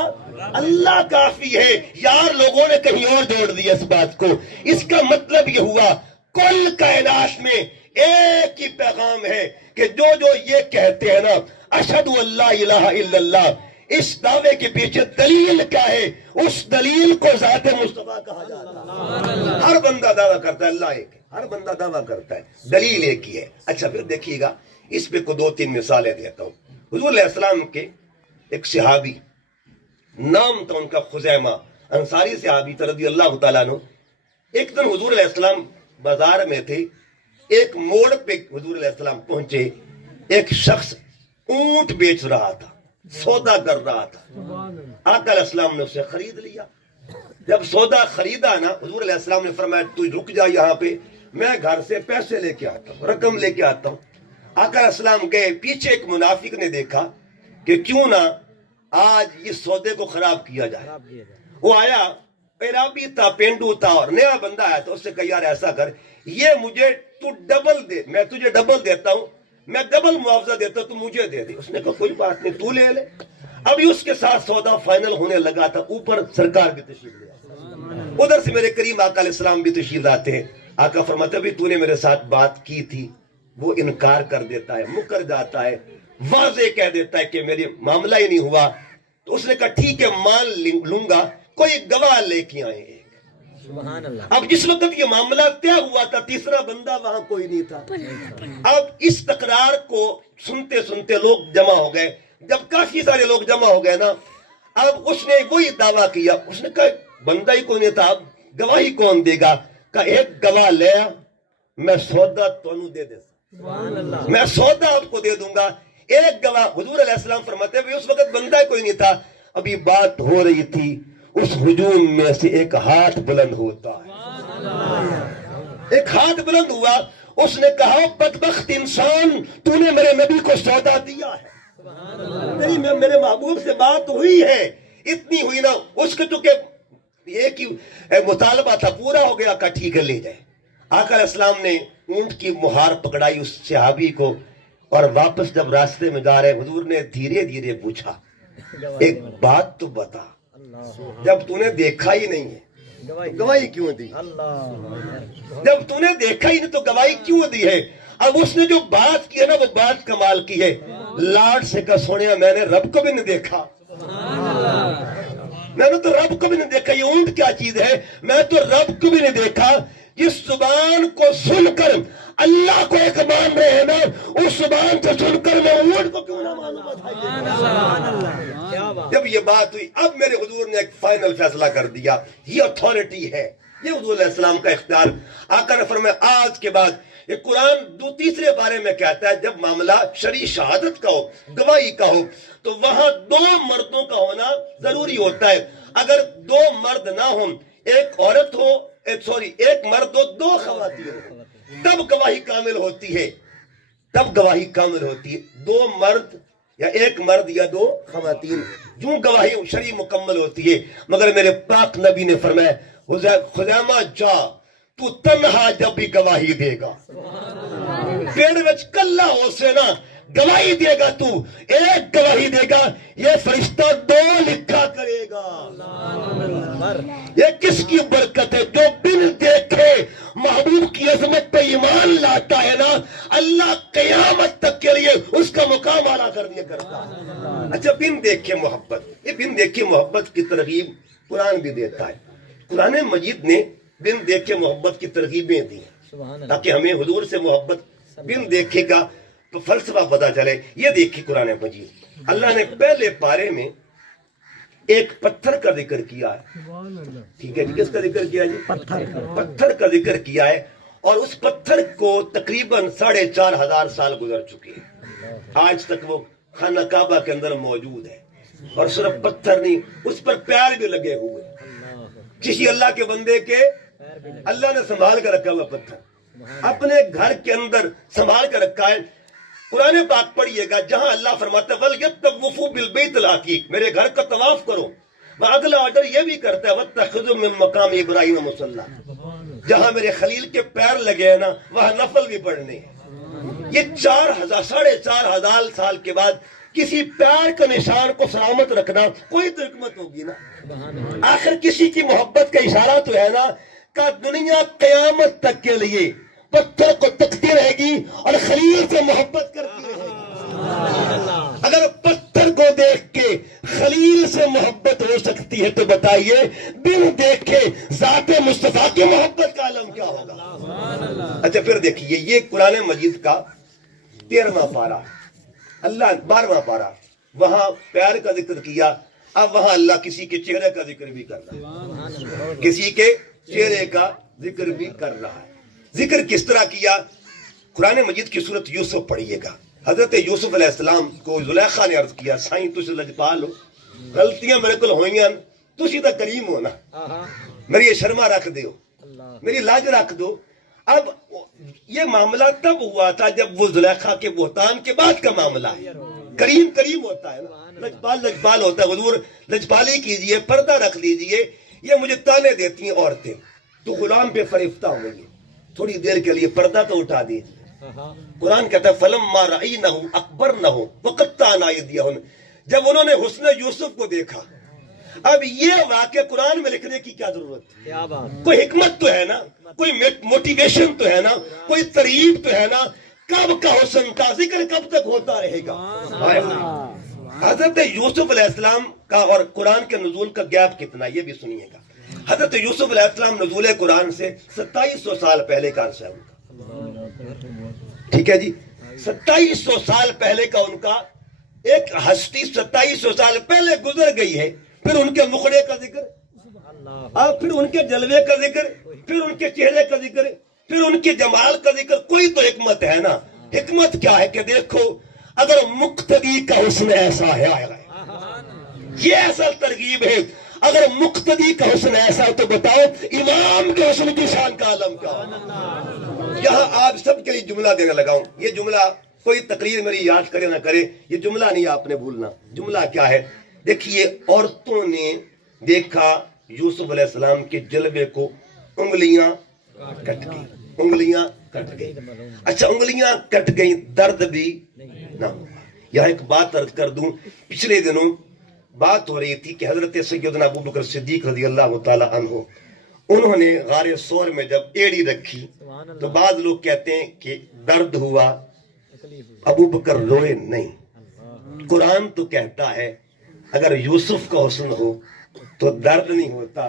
اللہ کافی ہے۔ یار لوگوں نے کہیں اور جوڑ دیا اس بات کو۔ اس کا مطلب یہ ہوا کل کائنات میں ایک ہی پیغام ہے کہ جو جو یہ کہتے ہیں نا اشہد اللہ الہ الا اللہ، اس دعوے کے پیچھے دلیل کیا ہے؟ اس دلیل کو ذات مصطفیٰ کہا جاتا ہے۔ ہر بندہ دعویٰ کرتا ہے اللہ ایک ہے، ہر بندہ دعویٰ کرتا ہے دلیل ایک ہی ہے۔ اچھا پھر دیکھیے گا اس پہ کو دو تین مثالیں دیتا ہوں۔ حضور علیہ السلام کے ایک صحابی نام تھا ان کا خزیمہ، انصاری صحابی تھا رضی اللہ تعالیٰ عنہ۔ ایک دن حضور علیہ السلام بازار میں تھے، ایک موڑ پہ حضور علیہ السلام پہنچے، ایک شخص اونٹ بیچ رہا تھا، سودا کر رہا تھا۔ آقا علیہ السلام نے اسے خرید لیا۔ جب سودا خریدا نا حضور علیہ السلام نے فرمایا تو رک جا یہاں پہ، میں گھر سے پیسے لے کے آتا ہوں، رقم لے کے آتا ہوں. آقا علیہ السلام گئے، پیچھے ایک منافق نے دیکھا کہ کیوں نہ آج اس سودے کو خراب کیا جائے. وہ آیا، پیرابی تھا، پینڈو تھا، اور نیا بندہ آیا تو اس سے کہا یار ایسا کر، یہ مجھے تو ڈبل دے، میں تجھے ڈبل دیتا ہوں، میں ڈبل معاوضہ دیتا ہوں، تو مجھے دے دے. اس نے کہا کوئی بات نہیں، تو لے لے. ابھی اس کے ساتھ سودا فائنل ہونے لگا تھا، اوپر سرکار بھی تشریف لے آئے، ادھر سے میرے کریم آقا علیہ السلام بھی تشریف لاتے ہیں. آقا فرماتے بھی تو نے میرے ساتھ بات کی تھی، وہ انکار کر دیتا ہے، مکر جاتا ہے، واضح کہہ دیتا ہے کہ میری معاملہ ہی نہیں ہوا. تو اس نے کہا ٹھیک ہے مان لوں گا، کوئی گواہ لے کے آئے ایک. سبحان اللہ. اب جس وقت یہ معاملہ طے ہوا تھا، تیسرا بندہ وہاں کوئی نہیں تھا. اب اس تکرار کو سنتے سنتے لوگ جمع ہو گئے. جب کافی سارے لوگ جمع ہو گئے نا، اب اس نے وہی دعویٰ کیا. اس نے کہا بندہ ہی کوئی نہیں تھا، اب گواہی کون دے گا؟ کہا ایک گواہ لے آ، میں سودا تونوں دے دے، سبحان اللہ. میں سودا آپ کو دے دوں گا. ایک گواہ. حضور علیہ السلام فرماتے ہیں اس وقت بندہ کوئی نہیں تھا. ابھی بات ہو رہی تھی، اس ہجوم میں سے ایک ہاتھ بلند ہوتا ہے. ایک ہاتھ بلند ہوا. اس نے کہا بدبخت انسان، تو نے میرے نبی کو سودا دیا ہے. نہیں، میرے محبوب سے بات ہوئی ہے، اتنی ہوئی نا. اس کے چونکہ ایک ہی مطالبہ تھا، پورا ہو گیا. کہا ٹھیک ہے لے جائے. آقا علیہ السلام نے اونٹ کی مہار پکڑائی اس صحابی کو، اور واپس جب راستے میں جا رہے حضور نے دھیرے دھیرے پوچھا ایک بات تو بتا، جب تو نے دیکھا ہی نہیں ہے تو گواہی کیوں دی؟ جب تو نے دیکھا ہی نہیں تو گواہی کیوں دی ہے؟ اب اس نے جو بات کی ہے نا، وہ بات کمال کی ہے. لاڈ سے کہا سنیا میں نے رب کو بھی نہیں دیکھا، میں نے تو رب کو بھی نہیں دیکھا. یہ اونٹ کیا چیز ہے؟ میں تو رب کو بھی نہیں دیکھا. جس زبان کو سن کر اللہ کو ایک مان رہے ہیں نا، اس زبان کو سن کر میں اونٹ کو کیوں نہ مانوں؟ جب یہ بات ہوئی، اب میرے حضور نے ایک فائنل فیصلہ کر دیا. یہ اتھارٹی ہے، یہ حضور علیہ السلام کا اختیار. آقا نے فرمایا آج کے بعد یہ قرآن تیسرے بارے میں کہتا ہے جب معاملہ شرعی شہادت کا ہو، گواہی کا ہو، تو وہاں دو مردوں کا ہونا ضروری ہوتا ہے. اگر دو مرد نہ ہوں، ایک عورت ہو، ایک مرد ہو، دو خواتین ہو، تب گواہی کامل ہوتی ہے. تب گواہی کامل ہوتی ہے. دو مرد یا ایک مرد یا دو خواتین، جو گواہی شرعی مکمل ہوتی ہے. مگر میرے پاک نبی نے فرمایا خزیمہ جا، تو تنہا جب بھی گواہی دے گا، پیڑ وچ کلا ہو سے نا گواہی دے گا، تو ایک گواہی دے گا، یہ فرشتہ دو لکھا کرے گا. یہ کس کی برکت ہے؟ جو بن دیکھے محبوب کی عظمت پہ ایمان لاتا ہے نا، اللہ قیامت تک کے لیے اس کا مقام اعلیٰ کر دیا کرتا ہے. اچھا، بن دیکھے محبت، یہ بن دیکھے محبت کی ترغیب قرآن بھی دیتا ہے. قرآن مجید نے بن دیکھے محبت کی ترغیبیں دی ہیں تاکہ ہمیں حضور سے محبت بن دیکھے کا تو فلسفہ پتا چلے. یہ دیکھیں قرآن مجید، اللہ نے پہلے پارے میں ایک پتھر کا ذکر کیا ہے. ٹھیک ہے جی، کس کا ذکر کیا جی؟ پتھر کا ذکر کیا ہے. اور اس پتھر کو تقریباً 4,500 سال گزر چکے ہیں. آج تک وہ خانہ کعبہ کے اندر موجود ہے. اور صرف پتھر نہیں، اس پر پیار بھی لگے ہوئے. کسی اللہ کے بندے کے اللہ نے سنبھال کر رکھا ہوا پتھر اپنے گھر کے اندر سنبھال کر رکھا ہے. قرآن پاک پڑھیے گا جہاں اللہ فرماتا ہے وَلْيَطَّوَّفُوا بِالْبَيْتِ الْعَتِيقِ، میرے گھر کا طواف کرو. وہ اگلا آرڈر یہ بھی کرتا ہے وَاتَّخِذُوا مِن مَقَامِ إِبْرَاهِيمَ مُصَلًّى، جہاں میرے خلیل کے پیر لگے ہیں نا وہاں نفل بھی پڑھنے ہیں. یہ 4,500 سال کے بعد کسی پیار کا نشان کو سلامت رکھنا کوئی تو حکمت ہوگی نا. آخر کسی کی محبت کا اشارہ تو ہے نا کہ دنیا قیامت تک کے لیے پتھر کو تکتی رہے گی اور خلیل سے محبت کرتی رہے گی. اگر پتھر کو دیکھ کے خلیل سے محبت ہو سکتی ہے تو بتائیے بن دیکھے ذات مصطفیٰ کی محبت کا عالم کیا ہوگا. اچھا پھر دیکھیے یہ قرآن مجید کا 13واں پارہ، اللہ 12واں پارہ، وہاں پیار کا ذکر کیا. اب وہاں اللہ کسی کے چہرے کا ذکر بھی کر رہا ہے، کسی کے چہرے کا ذکر بھی کر رہا ہے. ذکر کس طرح کیا؟ قرآن مجید کی سورت یوسف پڑھیے گا. حضرت یوسف علیہ السلام کو زلیخا نے عرض کیا سائیں تُس لجپال ہو، غلطیاں میرے کو ہوئیاں، تُسی تا کریم ہونا، میری یہ شرما رکھ دیو، میری لاج رکھ دو. اب یہ معاملہ تب ہوا تھا جب وہ زلیخا کے بہتان کے بعد کا معاملہ ہے. کریم کریم ہوتا ہے نا, لجپال لجپال ہوتا ہے. حضور لجپالی کیجئے, پردہ رکھ لیجئے. یہ مجھے تانے دیتی ہیں عورتیں, تو غلام پہ فریفتہ ہو گئی, تھوڑی دیر کے لیے پردہ تو اٹھا دیجئے. قرآن کہتا ہے فَلَمَّا رَأَيْنَهُ أَكْبَرْنَهُ وَقَطَّعْنَا أَيْدِيَهُنَّ, جب انہوں نے حسن یوسف کو دیکھا. اب یہ واقعہ قرآن میں لکھنے کی کیا ضرورت ہے؟ کیا بات, کوئی حکمت تو ہے نا, کوئی موٹیویشن تو ہے نا, کوئی ترغیب تو ہے نا. کب کا حسن تھا, ذکر کب تک ہوتا رہے گا. حضرت یوسف علیہ السلام کا اور قرآن کے نزول کا گیپ کتنا, یہ بھی سنیے گا. حضرت یوسف علیہ السلام نزول قرآن سے 2700 سال پہلے کا عرصہ ہے ان کا. ٹھیک ہے جی, 2700 سال پہلے کا ان کا ایک ہستی 2700 سال پہلے گزر گئی ہے. پھر ان کے مخڑے کا ذکر, اب پھر ان کے جلوے کا ذکر, پھر ان کے چہرے کا ذکر, پھر ان کے جمال کا ذکر. کوئی تو حکمت ہے نا. حکمت کیا ہے کہ دیکھو, اگر مقتدی کا حسن ایسا ہے, یہ ایسا ترغیب ہے. اگر مقتدی کا حسن ایسا تو بتاؤ امام کے حسن کی شان کا عالم کیا. یہاں آپ سب کے لیے جملہ دینے لگا ہوں. یہ جملہ کوئی تقریر میری یاد کرے نہ کرے, یہ جملہ نہیں آپ نے بھولنا. جملہ کیا ہے, دیکھیے عورتوں نے دیکھا یوسف علیہ السلام کے جلوے کو, انگلیاں کٹ گئی, انگلیاں کٹ گئی. اچھا انگلیاں کٹ گئی, درد بھی نہ ہوا. یہاں ایک بات عرض کر دوں, پچھلے دنوں بات ہو رہی تھی کہ حضرت سیدنا ابوبکر صدیق رضی اللہ تعالی عنہ, انہوں نے غار ثور میں جب ایڑی رکھی تو بعض لوگ کہتے ہیں کہ درد ہوا, ابوبکر روئے نہیں. قرآن تو کہتا ہے اگر یوسف کا حسن ہو تو درد نہیں ہوتا.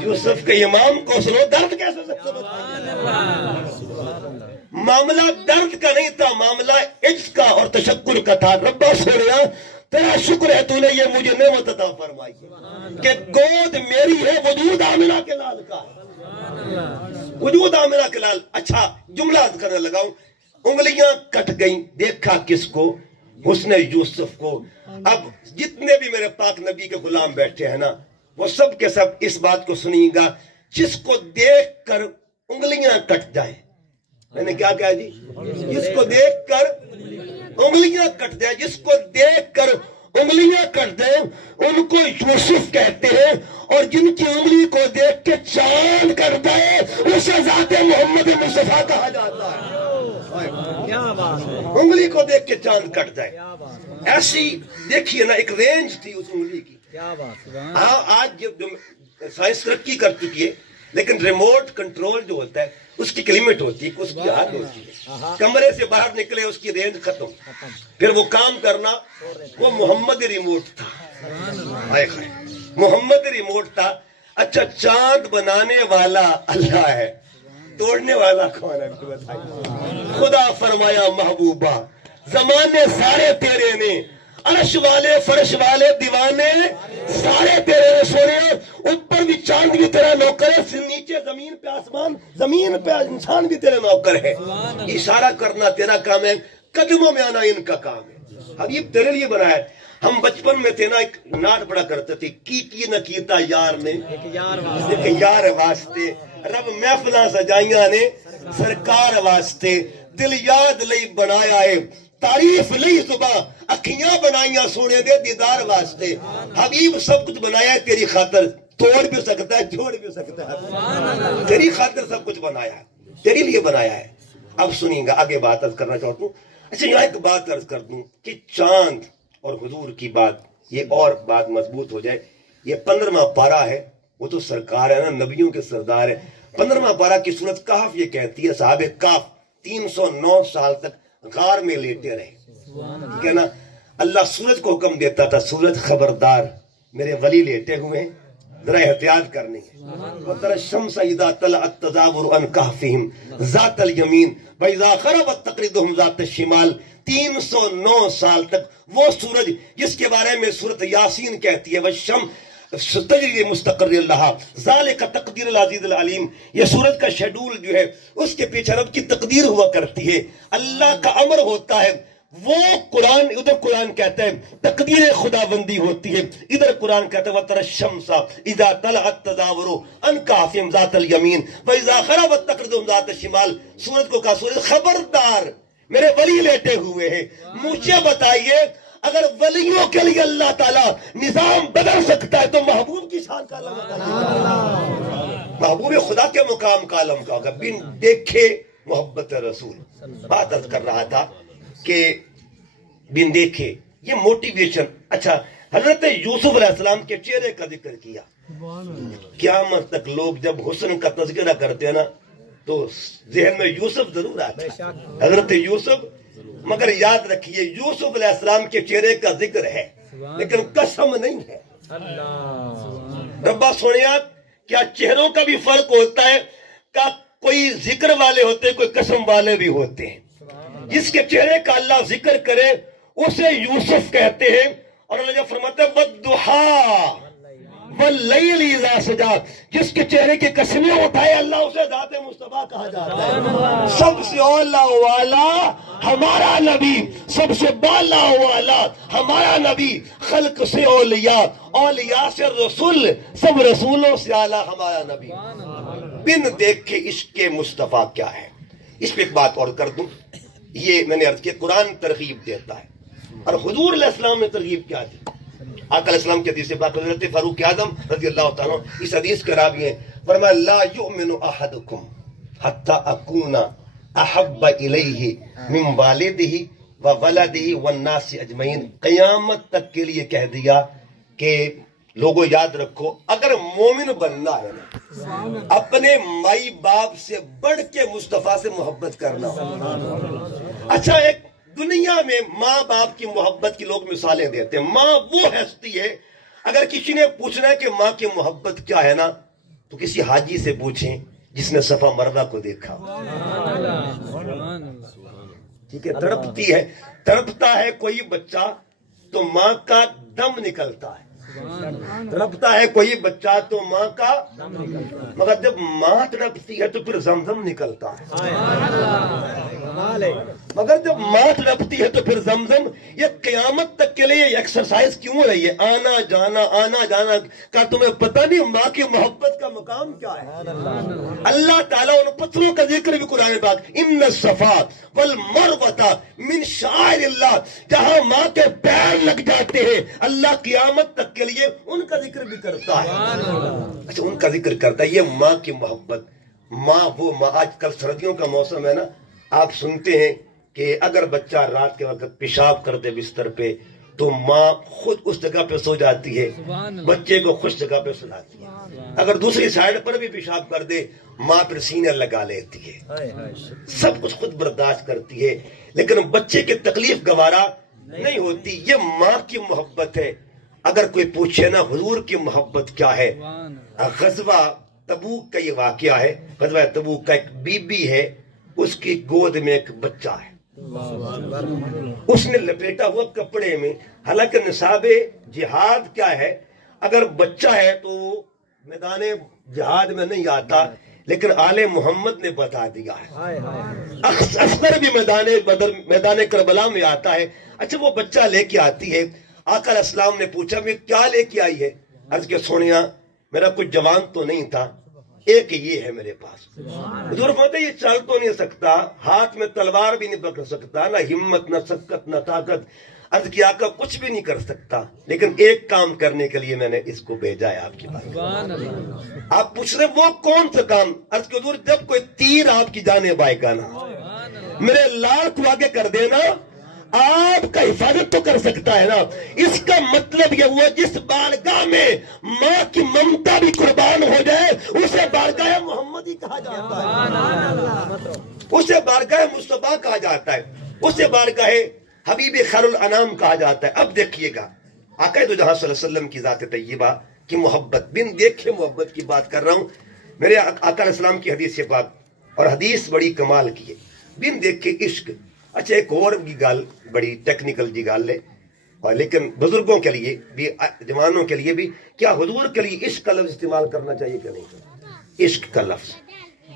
یوسف کے امام کو حسن ہو, درد کیسے سکتا؟ معاملہ درد کا نہیں تھا, معاملہ عجز کا اور تشکر کا تھا. ربا سوریا تیرا شکر ہے تو نے یہ مجھے نعمت عطا فرمائی کہ گود میری ہے وجود آمنہ کے لال کا, وجود آمنہ کے لال. اچھا جملہ کرنے لگا ہوں, انگلیاں کٹ گئیں, دیکھا کس کو, حسن یوسف کو. اب جتنے بھی میرے پاک نبی کے غلام بیٹھے ہیں نا, وہ سب کے سب اس بات کو سنیے گا, جس کو دیکھ کر انگلیاں کٹ جائیں. میں نے کیا کہا جی, جس کو دیکھ کر انگلیاں کٹ جائیں, جس کو دیکھ کر انگلیاں کٹ دیں ان کو یوسف کہتے ہیں, اور جن کی انگلی کو دیکھ کے چاند کرتا ہے اسے ذات محمد مصطفیٰ کہا جاتا ہے. کیا بات ہے, انگلی کو دیکھ کے چاند کٹ جائے. ایسی دیکھیے نا ایک رینج تھی اس انگلی کی. کیا بات, ہاں آج جو سائنس ترقی کر چکی ہے, لیکن ریموٹ کنٹرول جو ہوتا ہے اس کی لمٹ ہوتی ہے, اس کی حد ہوتی ہے. کمرے سے باہر نکلے اس کی رینج ختم, پھر وہ کام کرنا, وہ محمد ریموٹ تھا. محمد ریموٹ تھا. اچھا چاند بنانے والا اللہ ہے, توڑنے والا کون ہے بتائیے. خدا فرمایا محبوبہ زمانے سارے تیرے نے, عرش والے فرش والے دیوانے سارے تیرے نے. سونے اوپر بھی چاند بھی تیرا نوکر ہے, نیچے زمین پہ آسمان, زمین پہ انسان بھی تیرے نوکر ہے. اشارہ کرنا تیرا کام ہے, قدموں میں آنا ان کا کام ہے. حبیب تیرے لیے بنایا ہے. ہم بچپن میں تھے نا, ایک نعت پڑا کرتے تھے, کی نہ کیتا یار نے, ایک یار واسطے رب محفلاں سجائیاں نے سرکار واسطے. دل یاد لئی بنایا ہے, تعریف لئی زباں, اکھیاں بنائیاں سونے دے دیدار واسطے. حبیب سب کچھ بنایا ہے تیری خاطر, توڑ بھی سکتا ہے جوڑ بھی سکتا ہے, تیری خاطر سب کچھ بنایا ہے, تیری لیے بنایا ہے. اب سنیں گا آگے بات عرض کرنا چاہتا ہوں. اچھا یہاں ایک بات عرض کر دوں کہ چاند اور حضور کی بات, یہ اور بات مضبوط ہو جائے. یہ 15واں پارہ ہے, وہ تو سرکار ہے نا, نبیوں کے سردار ہے. 15واں پارہ کی سورت کہف یہ کہتی ہے, صحابہ کہف 309 سال تک غار میں لیٹے رہے. ٹھیک ہے نا, اللہ سورج کو حکم دیتا تھا, سورج خبردار میرے ولی لیٹے ہوئے ہیں, ذرا احتیاط کرنی ہے. وَتَرَى الشَّمْسَ إِذَا طَلَعَت تَزَاوَرُ عَنْ كَهْفِهِمْ ذَاتَ الْيَمِينِ وَإِذَا غَرَبَت تَقْرِضُهُمْ ذَاتَ الشِّمَالِ. 309 سال تک وہ سورج جس کے بارے میں سورت یاسین کہتی ہے, وَالشَّمْسِ تجری مستقر اللہ ذالک تقدیر العزیز العلیم. یہ سورج کا شیڈول جو ہے اس کے پیچھے رب کی تقدیر ہوا کرتی ہے, اللہ کا امر ہوتا ہے. وہ قرآن ادھر قرآن کہتا ہے تقدیر خداوندی ہوتی ہے، ادھر قرآن کہتا ہے وَتَرَى الشَّمْسَ إِذَا طَلَعَت تَزَاوَرُ عَنْ كَهْفِهِمْ ذَاتَ الْيَمِينِ وَإِذَا غَرَبَت تَقْرِضُهُمْ ذَاتَ الشِّمَالِ۔ سورت کو کہا سورت خبردار میرے ولی لیٹے ہوئے ہیں، مجھے بتائیے اگر ولیوں کے لیے اللہ تعالیٰ نظام بدل سکتا ہے تو محبوب کی شان کا علم محبوب خدا کے مقام کا علم کا ہوگا؟ بن دیکھے محبت رسول۔ بات عرض کر رہا تھا کہ بن دیکھے یہ موٹیویشن۔ اچھا، حضرت یوسف علیہ السلام کے چہرے کا ذکر کیا، قیامت تک لوگ جب حسن کا تذکرہ کرتے ہیں نا تو ذہن میں یوسف ضرور آتا ہے، حضرت یوسف۔ مگر یاد رکھیے یوسف علیہ السلام کے چہرے کا ذکر ہے لیکن قسم نہیں ہے۔ ربا سنیا کیا چہروں کا بھی فرق ہوتا ہے؟ کہ کوئی ذکر والے ہوتے ہیں، کوئی قسم والے بھی ہوتے ہیں۔ جس کے چہرے کا اللہ ذکر کرے اسے یوسف کہتے ہیں، اور اللہ جب فرماتا ہے وَالضُّحَىٰ وَاللَّيْلِ إِذَا سَجَىٰ، جس کے چہرے کی قسمیں اٹھائے اللہ اسے ذات مصطفیٰ کہا جاتا ہے۔ سب سے اولا والا ہمارا نبی، سب سے بالا والا ہمارا نبی، خلق سے اولیاء، اولیاء سے رسول، سب رسولوں سے اعلیٰ ہمارا نبی۔ بن دیکھ کے عشق مصطفیٰ کیا ہے؟ اس پہ ایک بات اور کر دوں، یہ میں نے عرض کیا قرآن ترغیب دیتا ہے، اور حضور علیہ السلام نے ترغیب کیا دی؟ آقا علیہ السلام کی حدیث سے بات، حضرت فاروق اعظم رضی اللہ تعالیٰ عنہ اس حدیث کے راوی ہیں، فرمایا لا یؤمن احدکم حتی اکون احب الیہ من والدہ وولدہ والناس اجمعین۔ قیامت تک کے لیے کہہ دیا کہ لوگوں یاد رکھو اگر مومن بننا ہے نا اپنے مائی باپ سے بڑھ کے مصطفیٰ سے محبت کرنا ہوگا۔ اچھا، ایک دنیا میں ماں باپ کی محبت کی لوگ مثالیں دیتے ہیں۔ ماں وہ ہستی ہے، اگر کسی نے پوچھنا ہے کہ ماں کی محبت کیا ہے نا تو کسی حاجی سے پوچھیں جس نے صفا مروہ کو دیکھا۔ ٹھیک ہے، تڑپتی ہے، تڑپتا ہے کوئی بچہ تو ماں کا دم نکلتا ہے، تڑپتا ہے کوئی بچہ تو ماں کا، مگر جب ماں تڑپتی ہے تو پھر زمزم نکلتا ہے، مگر جب ماں تڑپتی ہے تو پھر زمزم۔ یہ قیامت تک کے لیے ایکسرسائز کیوں ہو رہی ہے؟ آنا جانا آنا جانا کا تمہیں پتہ نہیں ماں کی محبت کا مقام کیا ہے؟ اللہ تعالیٰ ان پتھروں کا ذکر بھی قرآن پاک، ان الصفا والمروہ من شعائر اللہ، جہاں ماں کے پیر لگ جاتے ہیں اللہ قیامت تک کے لیے ان کا ذکر بھی کرتا ہے۔ اچھا، ان کا ذکر کرتا ہے، یہ ماں کی محبت۔ ماں وہ ماں، آج کل سردیوں کا موسم ہے نا، آپ سنتے ہیں کہ اگر بچہ رات کے وقت پیشاب کر دے بستر پہ تو ماں خود اس جگہ پہ سو جاتی ہے، بچے کو خوش جگہ پہ سلاتی ہے۔ اگر دوسری سائیڈ پر بھی پیشاب کر دے ماں پھر سینے لگا لیتی ہے، سب کچھ خود برداشت کرتی ہے، لیکن بچے کی تکلیف گوارا نہیں ہوتی۔ یہ ماں کی محبت ہے۔ اگر کوئی پوچھے نا حضور کی محبت کیا ہے، غزوہ تبوک کا یہ واقعہ ہے۔ غزوہ تبوک کا ایک بی بی ہے، اس کی گود میں ایک بچہ ہے، اس نے لپیٹا ہوا کپڑے میں، حالانکہ نصاب جہاد کیا ہے، اگر بچہ ہے تو میدان جہاد میں نہیں آتا، لیکن آل محمد نے بتا دیا ہے، اکثر بھی میدان کربلا میں آتا ہے۔ اچھا، وہ بچہ لے کے آتی ہے، آقا علیہ السلام نے پوچھا میں کیا لے کے آئی ہے؟ عرض کہ سونیا میرا کچھ جوان تو نہیں تھا، ایک یہ ہے میرے پاس۔ حضور فرماتے یہ چل تو نہیں سکتا، ہاتھ میں تلوار بھی نہیں پکڑ سکتا، نہ ہمت نہ سکت نہ طاقت۔ عرض کیا آقا کچھ بھی نہیں کر سکتا، لیکن ایک کام کرنے کے لیے میں نے اس کو بھیجا ہے آپ کی بات۔ آپ پوچھ رہے وہ کون سا کام؟ عرض کہ حضور جب کوئی تیر آپ کی جانب آئے گا نا میرے لال کو آگے کر دینا، آپ کا حفاظت تو کر سکتا ہے نا۔ اس کا مطلب یہ ہوا جس بارگاہ میں ماں کی ممتا بھی قربان ہو جائے اسے بارگاہ محمد ہی کہا جاتا ہے، اسے بارگاہ مصطفیٰ کہا جاتا ہے، اسے بارگاہ حبیب خیر الانام کہا جاتا ہے۔ اب دیکھیے گا آقا دو جہاں صلی اللہ علیہ وسلم کی ذات طیبہ کی محبت، بن دیکھے محبت کی بات کر رہا ہوں، میرے آقا علیہ السلام کی حدیث سے بات، اور حدیث بڑی کمال کی ہے، بن دیکھے عشق۔ اچھا، ایک اور بھی گال بڑی ٹیکنیکل جی گال ہے، اور لیکن بزرگوں کے لیے بھی جوانوں کے لیے بھی، کیا حضور کے لیے عشق کا لفظ استعمال کرنا چاہیے کہ نہیں؟ عشق کا لفظ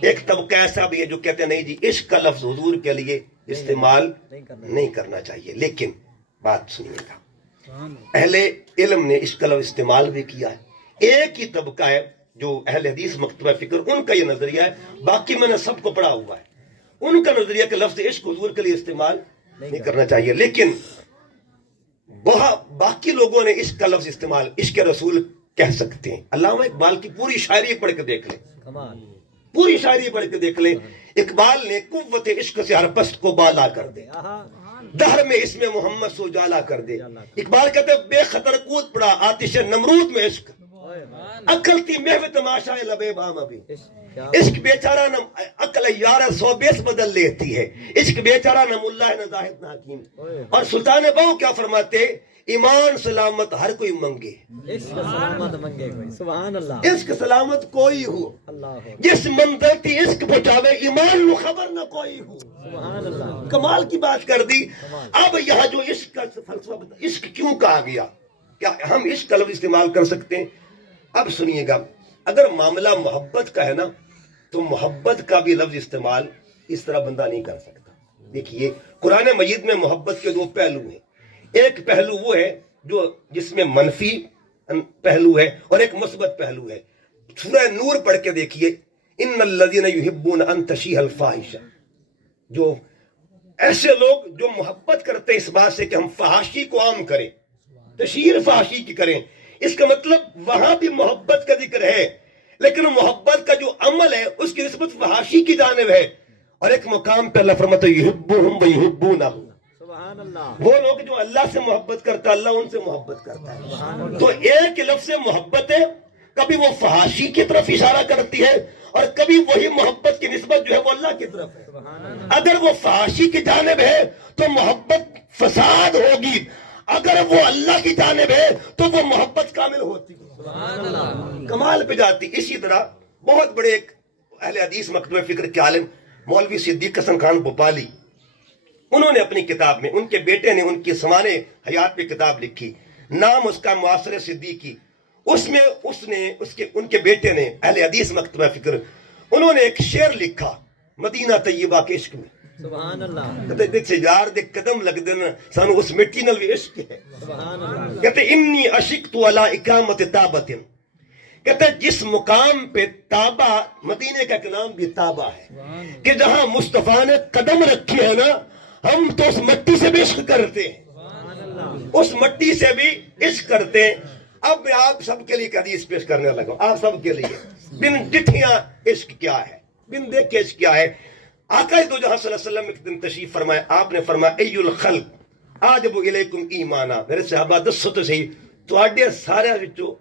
ایک طبقہ ایسا بھی ہے جو کہتے ہیں نہیں جی عشق کا لفظ حضور کے لیے استعمال نہیں کرنا چاہیے. لیکن بات سنیے گا, اہل علم نے عشق کا لفظ استعمال بھی کیا ہے. ایک ہی طبقہ ہے جو اہل حدیث مکتبہ فکر, ان کا یہ نظریہ ہے, باقی میں نے سب کو پڑھا ہوا ہے, ان کا نظریہ کہ لفظ عشق حضور کے لیے استعمال نہیں کرنا چاہیے. لیکن باقی لوگوں نے عشق کا لفظ استعمال عشق رسول کہہ سکتے ہیں. علامہ اقبال کی پوری شاعری پڑھ کے دیکھ لیں, پوری شاعری پڑھ کے دیکھ لیں. اقبال نے قوت عشق سے ہر پست کو بالا کر دے, دہر میں اس میں محمد سو جالا کر دے. اقبال کہتے ہیں بے خطر کود پڑا آتش نمرود میں عشق, عقل تھی محو تماشا لبے بام ابھی. عشق بیچارہ نہ عقل یار سو بیس بدل لیتی ہے, عشق بیچارہ نہ ملا ہے نہ زاہد نہ حکیم. اور سلطان بہو کیا فرماتے, ایمان سلامت ہر کوئی منگے, عشق سلامت منگے کوئی. سبحان اللہ. عشق سلامت کوئی ہو, جس منزل کی عشق پہنچاوے ایمان نو خبر نہ کوئی ہو. سبحان اللہ. کمال کی بات کر دی. اب یہاں جو عشق کا فلسفہ, عشق کیوں کہا گیا, کیا ہم عشق کا لفظ استعمال کر سکتے ہیں؟ اب سنیے گا, اگر معاملہ محبت کا ہے نا تو محبت کا بھی لفظ استعمال اس طرح بندہ نہیں کر سکتا. دیکھیے قرآن مجید میں محبت کے دو پہلو ہیں. ایک پہلو وہ ہے جو جس میں منفی پہلو ہے اور ایک مثبت پہلو ہے. سورہ نور پڑھ کے دیکھیے, ان الذین یحبون ان تشیح الفاحشہ, جو ایسے لوگ جو محبت کرتے ہیں اس بات سے کہ ہم فحاشی کو عام کریں, تشہیر فحاشی کی کریں. اس کا مطلب وہاں بھی محبت کا ذکر ہے, لیکن محبت کا جو عمل ہے اس کی نسبت فحاشی کی جانب ہے. اور ایک مقام پہ اللہ فرماتا ہے یحبہم ویحبونہ, سبحان اللہ. وہ لوگ جو اللہ سے محبت کرتا ہے اللہ ان سے محبت کرتا ہے. تو ایک لفظ محبت ہے, کبھی وہ فحاشی کی طرف اشارہ کرتی ہے اور کبھی وہی محبت کی نسبت جو ہے وہ اللہ کی طرف ہے. اگر وہ فحاشی کی جانب ہے تو محبت فساد ہوگی, اگر وہ اللہ کی جانب ہے تو وہ محبت کامل ہوتی ہے, کمال پہ جاتی. اسی طرح بہت بڑے ایک اہل حدیث مکتبہ فکر کے عالم مولوی صدیق حسن خان بھوپالی, انہوں نے اپنی کتاب میں, ان کے بیٹے نے ان کی سمانِ حیات پہ کتاب لکھی, نام اس کا معاصر صدیقی. اس میں ان کے بیٹے نے اہل حدیث مکتبہ فکر, انہوں نے ایک شعر لکھا مدینہ طیبہ کے عشق میں. سبحان اللہ. کہتے دیکھ یار دے قدم لگ دینا سانو اس مٹی نال بھی عشق ہے. سبحان اللہ. کہتے انی عشقت علی اقامت تابۃ, کہتے جس مقام پہ تابہ, مدینے کا ایک نام بھی تابہ ہے, کہ جہاں مصطفیٰ نے قدم رکھے ہیں نا, ہم تو اس مٹی سے بھی عشق کرتے ہیں, اس مٹی سے بھی عشق کرتے ہیں. اب میں آپ سب کے لیے ایک حدیث پیش کرنے لگا, آپ سب کے لیے. بن ڈٹھیاں عشق کیا ہے, بن دیکھ کے عشق کیا ہے. آقا دو جہاں صلی اللہ علیہ وسلم ایک دن تشریف فرمائے, آپ نے فرمایا ای الخلق آجب الیکم ایمانا, میرے صحابہ دسو تو صحیح تواڈے سارے وچوں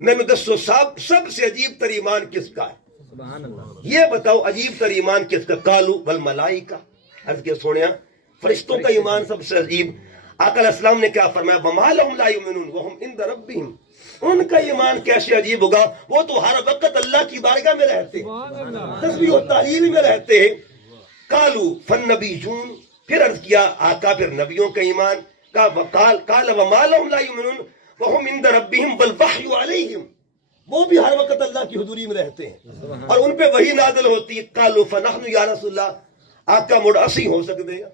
مینوں دسو سب سے عجیب تر ایمان کس کا ہے؟ سبحان اللہ. یہ بتاؤ عجیب تر ایمان کس کا؟ قالوا والملائکہ, عرض کیا سونیا فرشتوں کا ایمان سب سے عجیب. آقا علیہ السلام نے کیا فرمایا, وما لهم لا یؤمنون وهم عند ربهم, ان کا ایمان کیسے عجیب ہوگا, وہ تو ہر وقت اللہ کی بارگاہ میں رہتے ہیں, تسبیح و تحلیل میں رہتے ہیں. قالوا فالنبیون, پھر عرض کیا آقا پھر نبیوں کا ایمان, قال وما لهم لا یؤمنون وهم عند ربهم والوحی علیہم, وہ بھی ہر وقت اللہ کی حضوری میں رہتے ہیں اور ان پہ وحی نازل ہوتی ہے. قالوا فنحن یا رسول اللہ, آقا مڑ اسی ہو سکتے ہیں,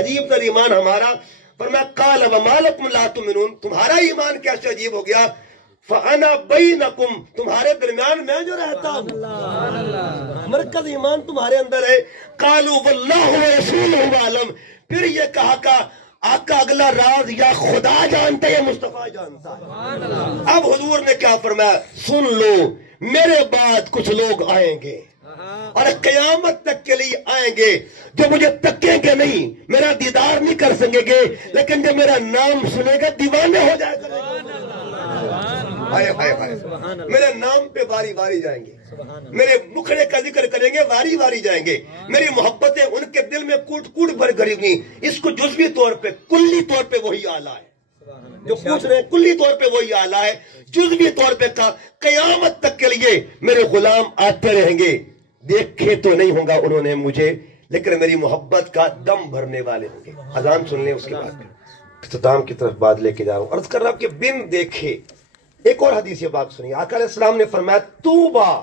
عجیب تر ایمان ہمارا. فرمایا قال وما لکم لا تؤمنون, تمہارا ایمان کیسے عجیب ہو گیا؟ فانا بینکم, تمہارے درمیان میں جو رہتا ہوں, مرکز ایمان تمہارے اندر ہے. قالوا واللہ ورسولہ عالم, پھر یہ کہا کہ آقا اگلا راز یا خدا جانتا ہے یا مصطفیٰ جانتا ہے. اب حضور نے کیا فرمایا, سن لو میرے بعد کچھ لوگ آئیں گے اور قیامت تک کے لیے آئیں گے جو مجھے تکیں گے نہیں, میرا دیدار نہیں کر سکیں گے, لیکن جب میرا نام سنے گا دیوانے ہو جائے گا. میرے نام پہ واری واری جائیں گے, میرے مکھڑے کا ذکر کریں گے, واری واری جائیں گے. میری محبتیں ان کے دل میں کوٹ کوٹ بھر کریں گی. اس کو جزوی طور پہ, کلی طور پہ وہی آلہ ہے جو پوچھ رہے ہیں, کلی طور پہ وہی آلہ ہے. جزوی طور پہ کہا قیامت تک کے لیے میرے غلام آتے رہیں گے, دیکھے تو نہیں ہوگا انہوں نے مجھے, لیکن میری محبت کا دم بھرنے والے ہوں گے. اذان سن لیں, اس کے بعد اختتام کی طرف بات لے کے جا رہا ہوں. عرض کر رہا ہوں کہ بن دیکھے ایک اور حدیث یہ بات سنیے. آقا علیہ السلام نے فرمایا توبہ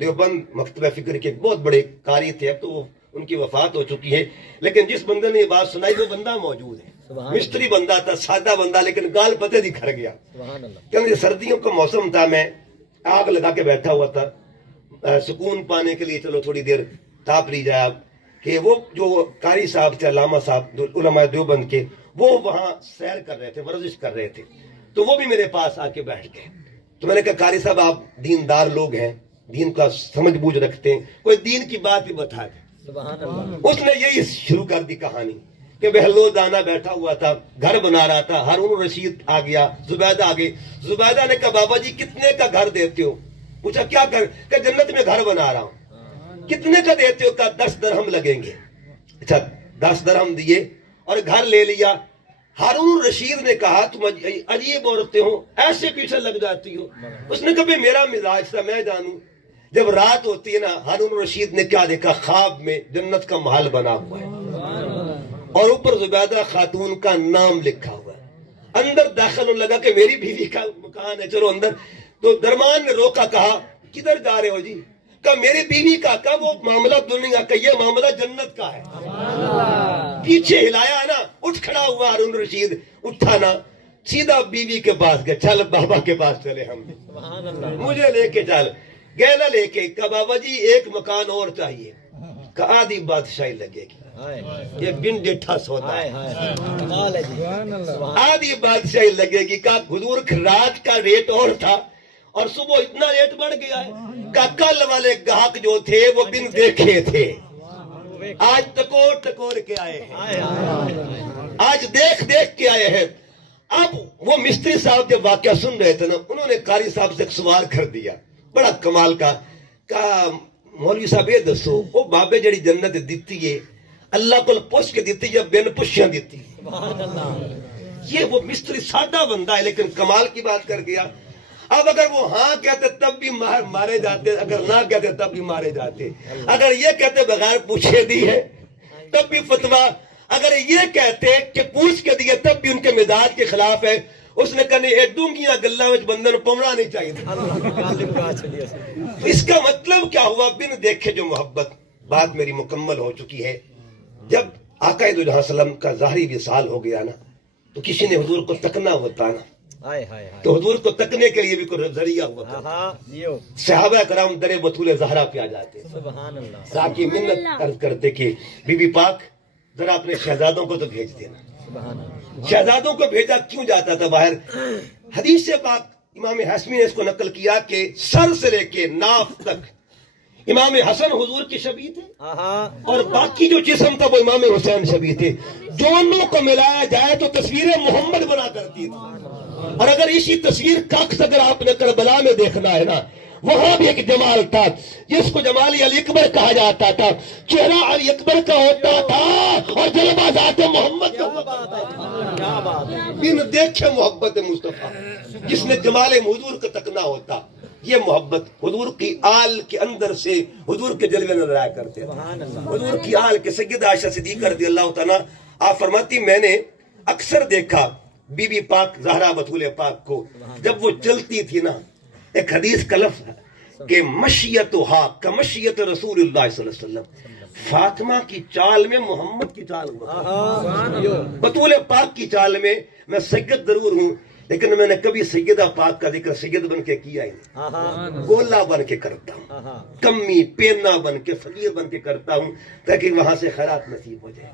دیوبند مکتبہ فکر کے ایک بہت بڑے قاری تھے، اب تو وہ ان کی وفات ہو چکی ہے، لیکن جس بندے نے یہ بات سنائی وہ بندہ موجود ہے. سبحان مستری بندہ تھا، سادہ بندہ، لیکن گال پتے دی کھڑ گیا. سبحان اللہ. کہ سردیوں کا موسم تھا، میں آگ لگا کے بیٹھا ہوا تھا سکون پانے کے لیے، چلو تھوڑی دیر تاپ لی جائے. اب کہ وہ جو قاری صاحب تھے، علامہ صاحب علماء دیوبند کے، وہ وہاں سیر کر رہے تھے، ورزش کر رہے تھے، تو وہ بھی میرے پاس آ کے بیٹھ گئے. تو میں نے کہا قاری صاحب آپ دیندار لوگ ہیں، دین کا سمجھ بوجھ رکھتے ہیں، کوئی دین کی بات بھی بتا دیں. سبحان اللہ. اس نے یہی شروع کر دی کہانی کہ بہلو دانا بیٹھا ہوا تھا، گھر بنا رہا تھا. ہارون رشید آ گیا، زبیدہ آ گئی. زبیدہ نے کہا بابا جی کتنے کا گھر دیتے ہو؟ پوچھا کیا کر؟ کہ جنت میں گھر بنا رہا ہوں. کتنے کا دیتے ہو؟ کہا 10 درہم لگیں گے. اچھا 10 درہم دیے اور گھر لے لیا. ہارون رشید نے کہا تم عجیب عورتیں ہو، ایسے پیچھے لگ جاتی ہو. اس نے کہا میرا مزاج تھا، میں جانوں. جب رات ہوتی ہے نا، ہارون رشید نے کیا دیکھا؟ خواب میں جنت کا محل بنا ہوا ہے اور اوپر زبیدہ خاتون کا نام لکھا ہوا ہے. اندر داخل ہونے لگا کہ میری بیوی کا مکان ہے، چلو اندر. تو درمان نے روکا، کہا کدھر جا رہے ہو جی؟ کہا میری بیوی کا. کہا وہ معاملہ دنیا کا، یہ معاملہ جنت کا ہے. پیچھے ہلایا ہے نا، اٹھ کھڑا ہوا ہارون رشید. اٹھا نا، سیدھا بیوی کے پاس گیا. چل بابا کے پاس چلے ہم، سبحان اللہ. مجھے لے کے چل. گیلا لے کے. کہا بابا جی ایک مکان اور چاہیے. کہا آدھی بادشاہی لگے گی، ہائے یہ بن ڈٹھا سودا ہائے ہے، ہائے. کمال ہے جی. آدھی بادشاہی لگے گی. کہا حضور رات کا ریٹ اور تھا اور صبح اتنا ریٹ بڑھ گیا ہے. کہا کل والے گاہک جو تھے وہ بن دیکھے تھے، آج ٹکور ٹکور کے آئے ہیں، ہائے ہائے. آج دیکھ دیکھ کے آئے ہیں. اب وہ مستری صاحب جب واقعہ سن رہے تھے نا، انہوں نے قاری صاحب سے ایک سوال کر دیا بڑا کمال کا. کہا مولوی صاحب یہ دسو، وہ بابے جڑی جنت دیتی ہے اللہ کو پوچھ کے دیتی یا بن پوچھیاں دیتی؟ سبحان اللہ. یہ وہ مستری سادہ بندہ ہے لیکن کمال کی بات کر گیا. اب اگر وہ ہاں کہتے تب بھی مارے جاتے، اگر نہ کہتے تب بھی مارے جاتے. اگر یہ کہتے بغیر پوچھے دی ہے تب بھی فتویٰ. اگر یہ کہتے کہ پوچھ کے دیے تب بھی ان کے مزاج کے خلاف ہے. اس نے کہا یہ ڈونگیاں گلاں وچ بندے نوں پونا نہیں چاہیے. اس کا مطلب کیا ہوا؟ بن دیکھے جو محبت. بات میری مکمل ہو چکی ہے. جب آقا دو جہاں وسلم کا ظاہری وصال ہو گیا نا، تو کسی نے حضور کو تکنا ہوتا نا، ہائے ہائے ہائے. تو حضور کو تکنے کے لیے بھی کوئی ذریعہ ہوا تھا. ہاں جیو. صحابہ کرام در بطول زہرا پہ آ جاتے، سبحان اللہ. تاکہ منت عرض کرتے کہ بی بی پاک ذرا اپنے شہزادوں کو تو بھیج دینا. سبحان اللہ. شہزادوں کو بھیجا کیوں جاتا تھا باہر؟ حدیث سے پاک امام حسمی نے اس کو نقل کیا کہ سر سے لے کے ناف تک امام حسن حضور کی شبیہ تھے ہاں. اور باقی جو جسم تھا وہ امام حسین شبیہ تھے. دونوں کو ملایا جائے تو تصویر محمد بنا کرتی تھی. اور اگر اسی تصویر کا عکس اگر آپ نے کربلا میں دیکھنا ہے نا، وہاں بھی ایک جمال تھا جس کو جمالی علی اکبر کہا جاتا تھا. چہرہ علی اکبر کا ہوتا تھا اور جلوہ ذات محمد کا ہوتا تھا. کیا بات ہے. بن دیکھے محبت مصطفیٰ، جس نے جمال حضور کا تکنا ہوتا. یہ محبت حضور کی آل کے اندر سے حضور کے جلوے نظر آیا کرتے ہیں. سبحان اللہ. حضور کی آل کے سیدہ عائشہ صدیقہ رضی اللہ تعالیٰ آپ فرماتی میں نے اکثر دیکھا بی بی پاک زہرا بطول پاک کو جب وہ چلتی تھی نا، ایک حدیث کا لفظ ہے کہ مشیتھا کمشیت رسول اللہ صلی اللہ علیہ وسلم. فاطمہ کی چال میں محمد کی چال ہوا. ہاں. بطول پاک کی چال میں میں سید ضرور ہوں لیکن میں نے کبھی سیدہ پاک کا ذکر سید بن کے کیا ہی نہیں. ہاں. گولا بن کے کرتا ہوں، ہاں. کمی پینا بن کے فقیر بن کے کرتا ہوں تاکہ وہاں سے خیرات نصیب ہو جائے.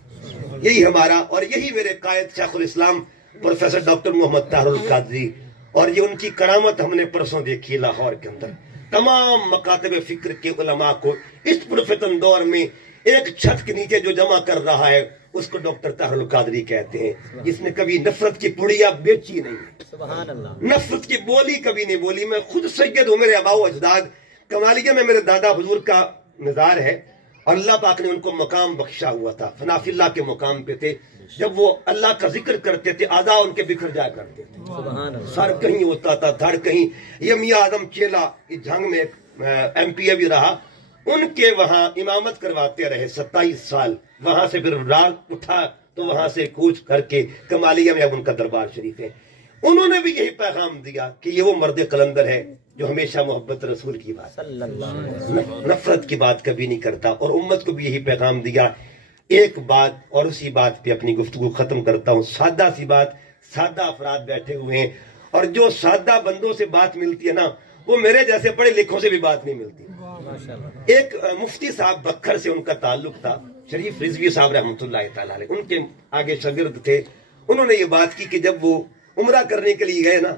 یہی ہمارا اور یہی میرے قائد شیخ الاسلام پروفیسر ڈاکٹر محمد طاہر القادری. اور یہ ان کی کرامت ہم نے پرسوں دیکھی لاہور کے اندر. تمام مکاتب فکر کے علماء کو اس پرفتن دور میں ایک چھت کے نیچے جو جمع کر رہا ہے اس کو ڈاکٹر طاہر القادری کہتے ہیں، جس نے کبھی نفرت کی پڑیا بیچی نہیں، سبحان اللہ. نفرت کی بولی کبھی نہیں بولی. میں خود سید ہوں، میرے آباء و اجداد کمالیہ میں میرے دادا حضور کا مزار ہے اور اللہ پاک نے ان کو مقام بخشا ہوا تھا. فناف اللہ کے مقام پہ تھے. جب وہ اللہ کا ذکر کرتے تھے اعضاء ان کے بکھر جایا کرتے تھے. سبحان اللہ. سر کہیں ہوتا تھا، دھڑ کہیں. یہ میاں اعظم چیلا اس جھنگ میں ایم پی اے بھی رہا، ان کے وہاں امامت کرواتے رہے 27 سال. وہاں سے پھر راگ اٹھا تو وہاں سے کوچ کر کے کمالیہ میں اب ان کا دربار شریف ہے. انہوں نے بھی یہی پیغام دیا کہ یہ وہ مرد قلندر ہے جو ہمیشہ محبت رسول کی بات، صلی اللہ علیہ وسلم. نفرت کی بات کبھی نہیں کرتا، اور امت کو بھی یہی پیغام دیا. ایک بات اور اسی بات پہ اپنی گفتگو ختم کرتا ہوں. سادہ سی بات، سادہ افراد بیٹھے ہوئے ہیں، اور جو سادہ بندوں سے بات ملتی ہے نا، وہ میرے جیسے پڑھے لکھوں سے بھی بات نہیں ملتی. ایک مفتی صاحب بکھر سے ان کا تعلق تھا، شریف رضوی صاحب رحمۃ اللہ تعالیٰ علیہ، ان کے آگے شاگرد تھے. انہوں نے یہ بات کی کہ جب وہ عمرہ کرنے کے لیے گئے نا،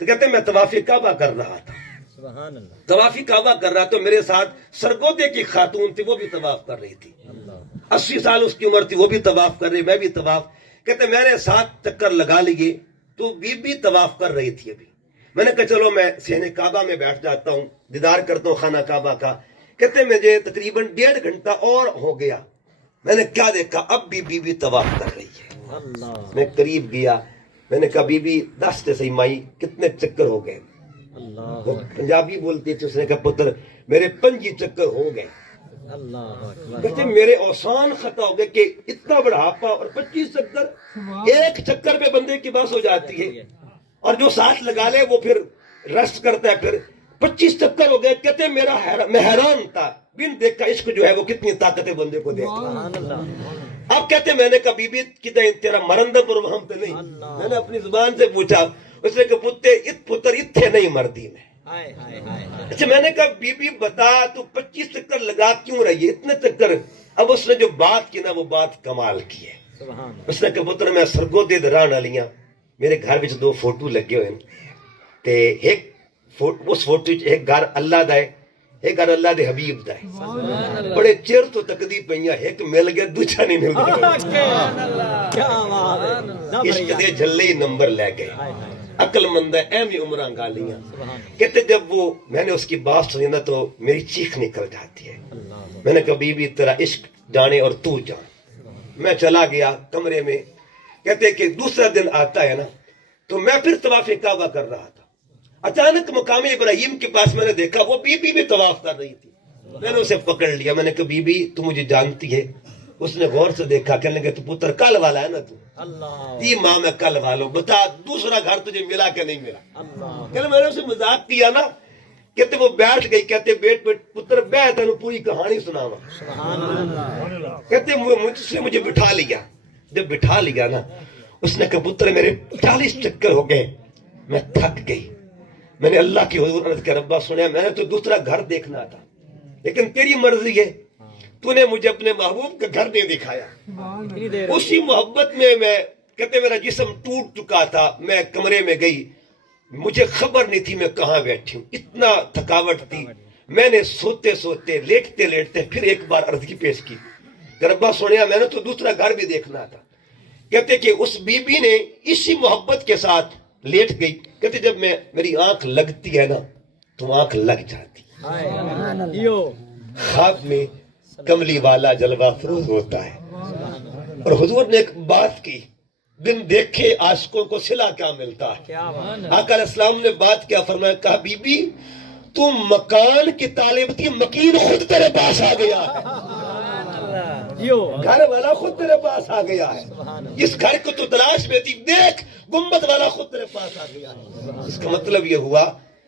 تو کہتے ہیں میں طواف کعبہ کر رہا تھا، سبحان اللہ. طواف کعبہ کر رہا، تو میرے ساتھ سرگودے کی خاتون تھی، وہ بھی طواف کر رہی تھی. 80 سال اس کی عمر تھی، وہ بھی طواف کر رہی، میں بھی طواف. کہتے میں نے 7 چکر لگا لیے تو بی بی طواف کر رہی تھی. ابھی میں نے کہا چلو میں صحن کعبہ میں بیٹھ جاتا ہوں، دیدار کرتا ہوں خانہ کعبہ کا. کہتے مجھے تقریباً 1.5 گھنٹہ اور ہو گیا. میں نے کیا دیکھا، اب بھی بی بی طواف کر رہی ہے. اللہ میں قریب گیا، میں نے کہا بی بی 10 سے صحیح مائی کتنے چکر ہو گئے؟ اللہ وہ پنجابی بولتی تھی، اس نے کہا پتر میرے 5 چکر ہو گئے. اللہ اکبر. کہتے میرے اوسان خطا ہو گئے کہ اتنا بڑھاپا اور 25 چکر، ایک چکر پہ بندے کی بس ہو جاتی ہے، اور جو ساتھ لگا لے وہ پھر ریسٹ کرتا ہے. پھر 25 چکر ہو گئے. کہتے میں حیران تھا، بن دیکھا عشق جو ہے وہ کتنی طاقت ہے بندے کو دیکھتا. سبحان اللہ. اب کہتے میں نے کہا بی بی کدھر تیرا مرندہ پر وہم پہ نہیں. میں نے اپنی زبان سے پوچھا، اس نے کہا پتر اتھے نہیں مردی میں. ہائے ہائے ہائے ہائے. اچھا میں نے کہا بی بی بتا تو 25 چکر لگا کیوں رہی ہے اتنے چکر؟ اب اس نے جو بات کی نا وہ بات کمال کی ہے. سبحان اللہ. اس نے کہا پتر میں سرگودے دران والیاں، میرے گھر وچ 2 فوٹو لگے ہوئے تے ایک اس فوٹو وچ ایک گھر اللہ دا ہے، ایک گھر اللہ دے حبیب دا ہے. بڑے چیر تو تکدی پئیاں، ایک مل گیا دوجا نہیں مل گیا. کیا بات ہے. عشق دے جھلے ہی نمبر لے گئے. ہائے ہائے. عقل مند ہے اہمی عمرہ گالیاں. سبحان کہتے جب وہ میں نے اس کی بات سنی نا تو میری چیخ نکل جاتی ہے. اللہ. میں نے کہا بی بی تیرا عشق جانے اور تو جان. میں چلا گیا کمرے میں. کہتے کہ دوسرا دن آتا ہے نا تو میں پھر طواف کعبہ کر رہا تھا. اچانک مقام ابراہیم کے پاس میں نے دیکھا وہ بی بی بھی طواف کر رہی تھی. میں نے اسے پکڑ لیا. میں نے کہا بی بی تو مجھے جانتی ہے؟ اس نے غور سے دیکھا، کہنے لگا تو پتر کل والا ہے نا تو. اللہ. جی ماں میں کل والوں، بتا دوسرا گھر تجھے ملا کہ نہیں ملا؟ اللہ. کہنے میں نے اسے مذاق کیا نا. کہتے وہ بیٹھ گئی. کہتے بیٹھ پتر بیٹھ تینوں پوری کہانی سناواں. سبحان اللہ. کہتے مجھ سے مجھے بٹھا لیا. جب بٹھا لیا نا اس نے کہا پتر میرے 40 چکر ہو گئے، میں تھک گئی. میں نے اللہ کی حضور عرض کیا ربا سنیا میں نے تو دوسرا گھر دیکھنا تھا، لیکن تیری مرضی ہے، تو نے مجھے اپنے محبوب کا گھر نہیں دکھایا. اتنی دیر. اسی محبت میں کہتے میرا جسم ٹوٹ چکا تھا. میں کمرے میں گئی، مجھے خبر نہیں تھی میں کہاں بیٹھی ہوں، اتنا تھکاوٹ تھی. میں نے سوتے سوتے لیٹتے لیٹتے پھر ایک بار عرض کی پیش کی کہ ربا سنیا میں نے تو دوسرا گھر بھی دیکھنا تھا. کہتے کہ اس بی بی نے اسی محبت کے ساتھ لیٹ گئی. کہتے جب میری آنکھ لگتی ہے نا تو آنکھ لگ جاتی. ہائے. یو. خواب میں کملی والا جلوہ فروز ہوتا ہے. اور حضور نے ایک بات کی، بن دیکھے عاشقوں کو صلہ کیا ملتا ہے. کیا بات. آقا علیہ السلام نے بات کیا فرمایا، کہا بی بی تو مکان کی طالب تھی، مکین خود تیرے پاس آ گیا ہے. یو. گھر والا خود تیرے پاس آ گیا ہے. اس گھر کو تو تلاش میں تھی، دیکھ گنبد والا خود تیرے پاس آ گیا ہے. اس کا مطلب یہ ہوا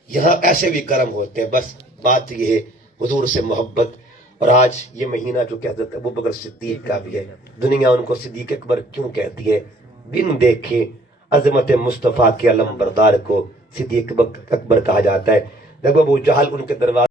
یہاں ایسے بھی کرم ہوتے ہیں. بس بات یہ ہے حضور سے محبت. اور آج یہ مہینہ جو کہ حضرت ابوبکر صدیق کا بھی ہے، دنیا ان کو صدیق اکبر کیوں کہتی ہے؟ بن دیکھے عظمت مصطفیٰ کے علم بردار کو صدیق اکبر کہا جاتا ہے. جب ابو جہل ان کے دروازے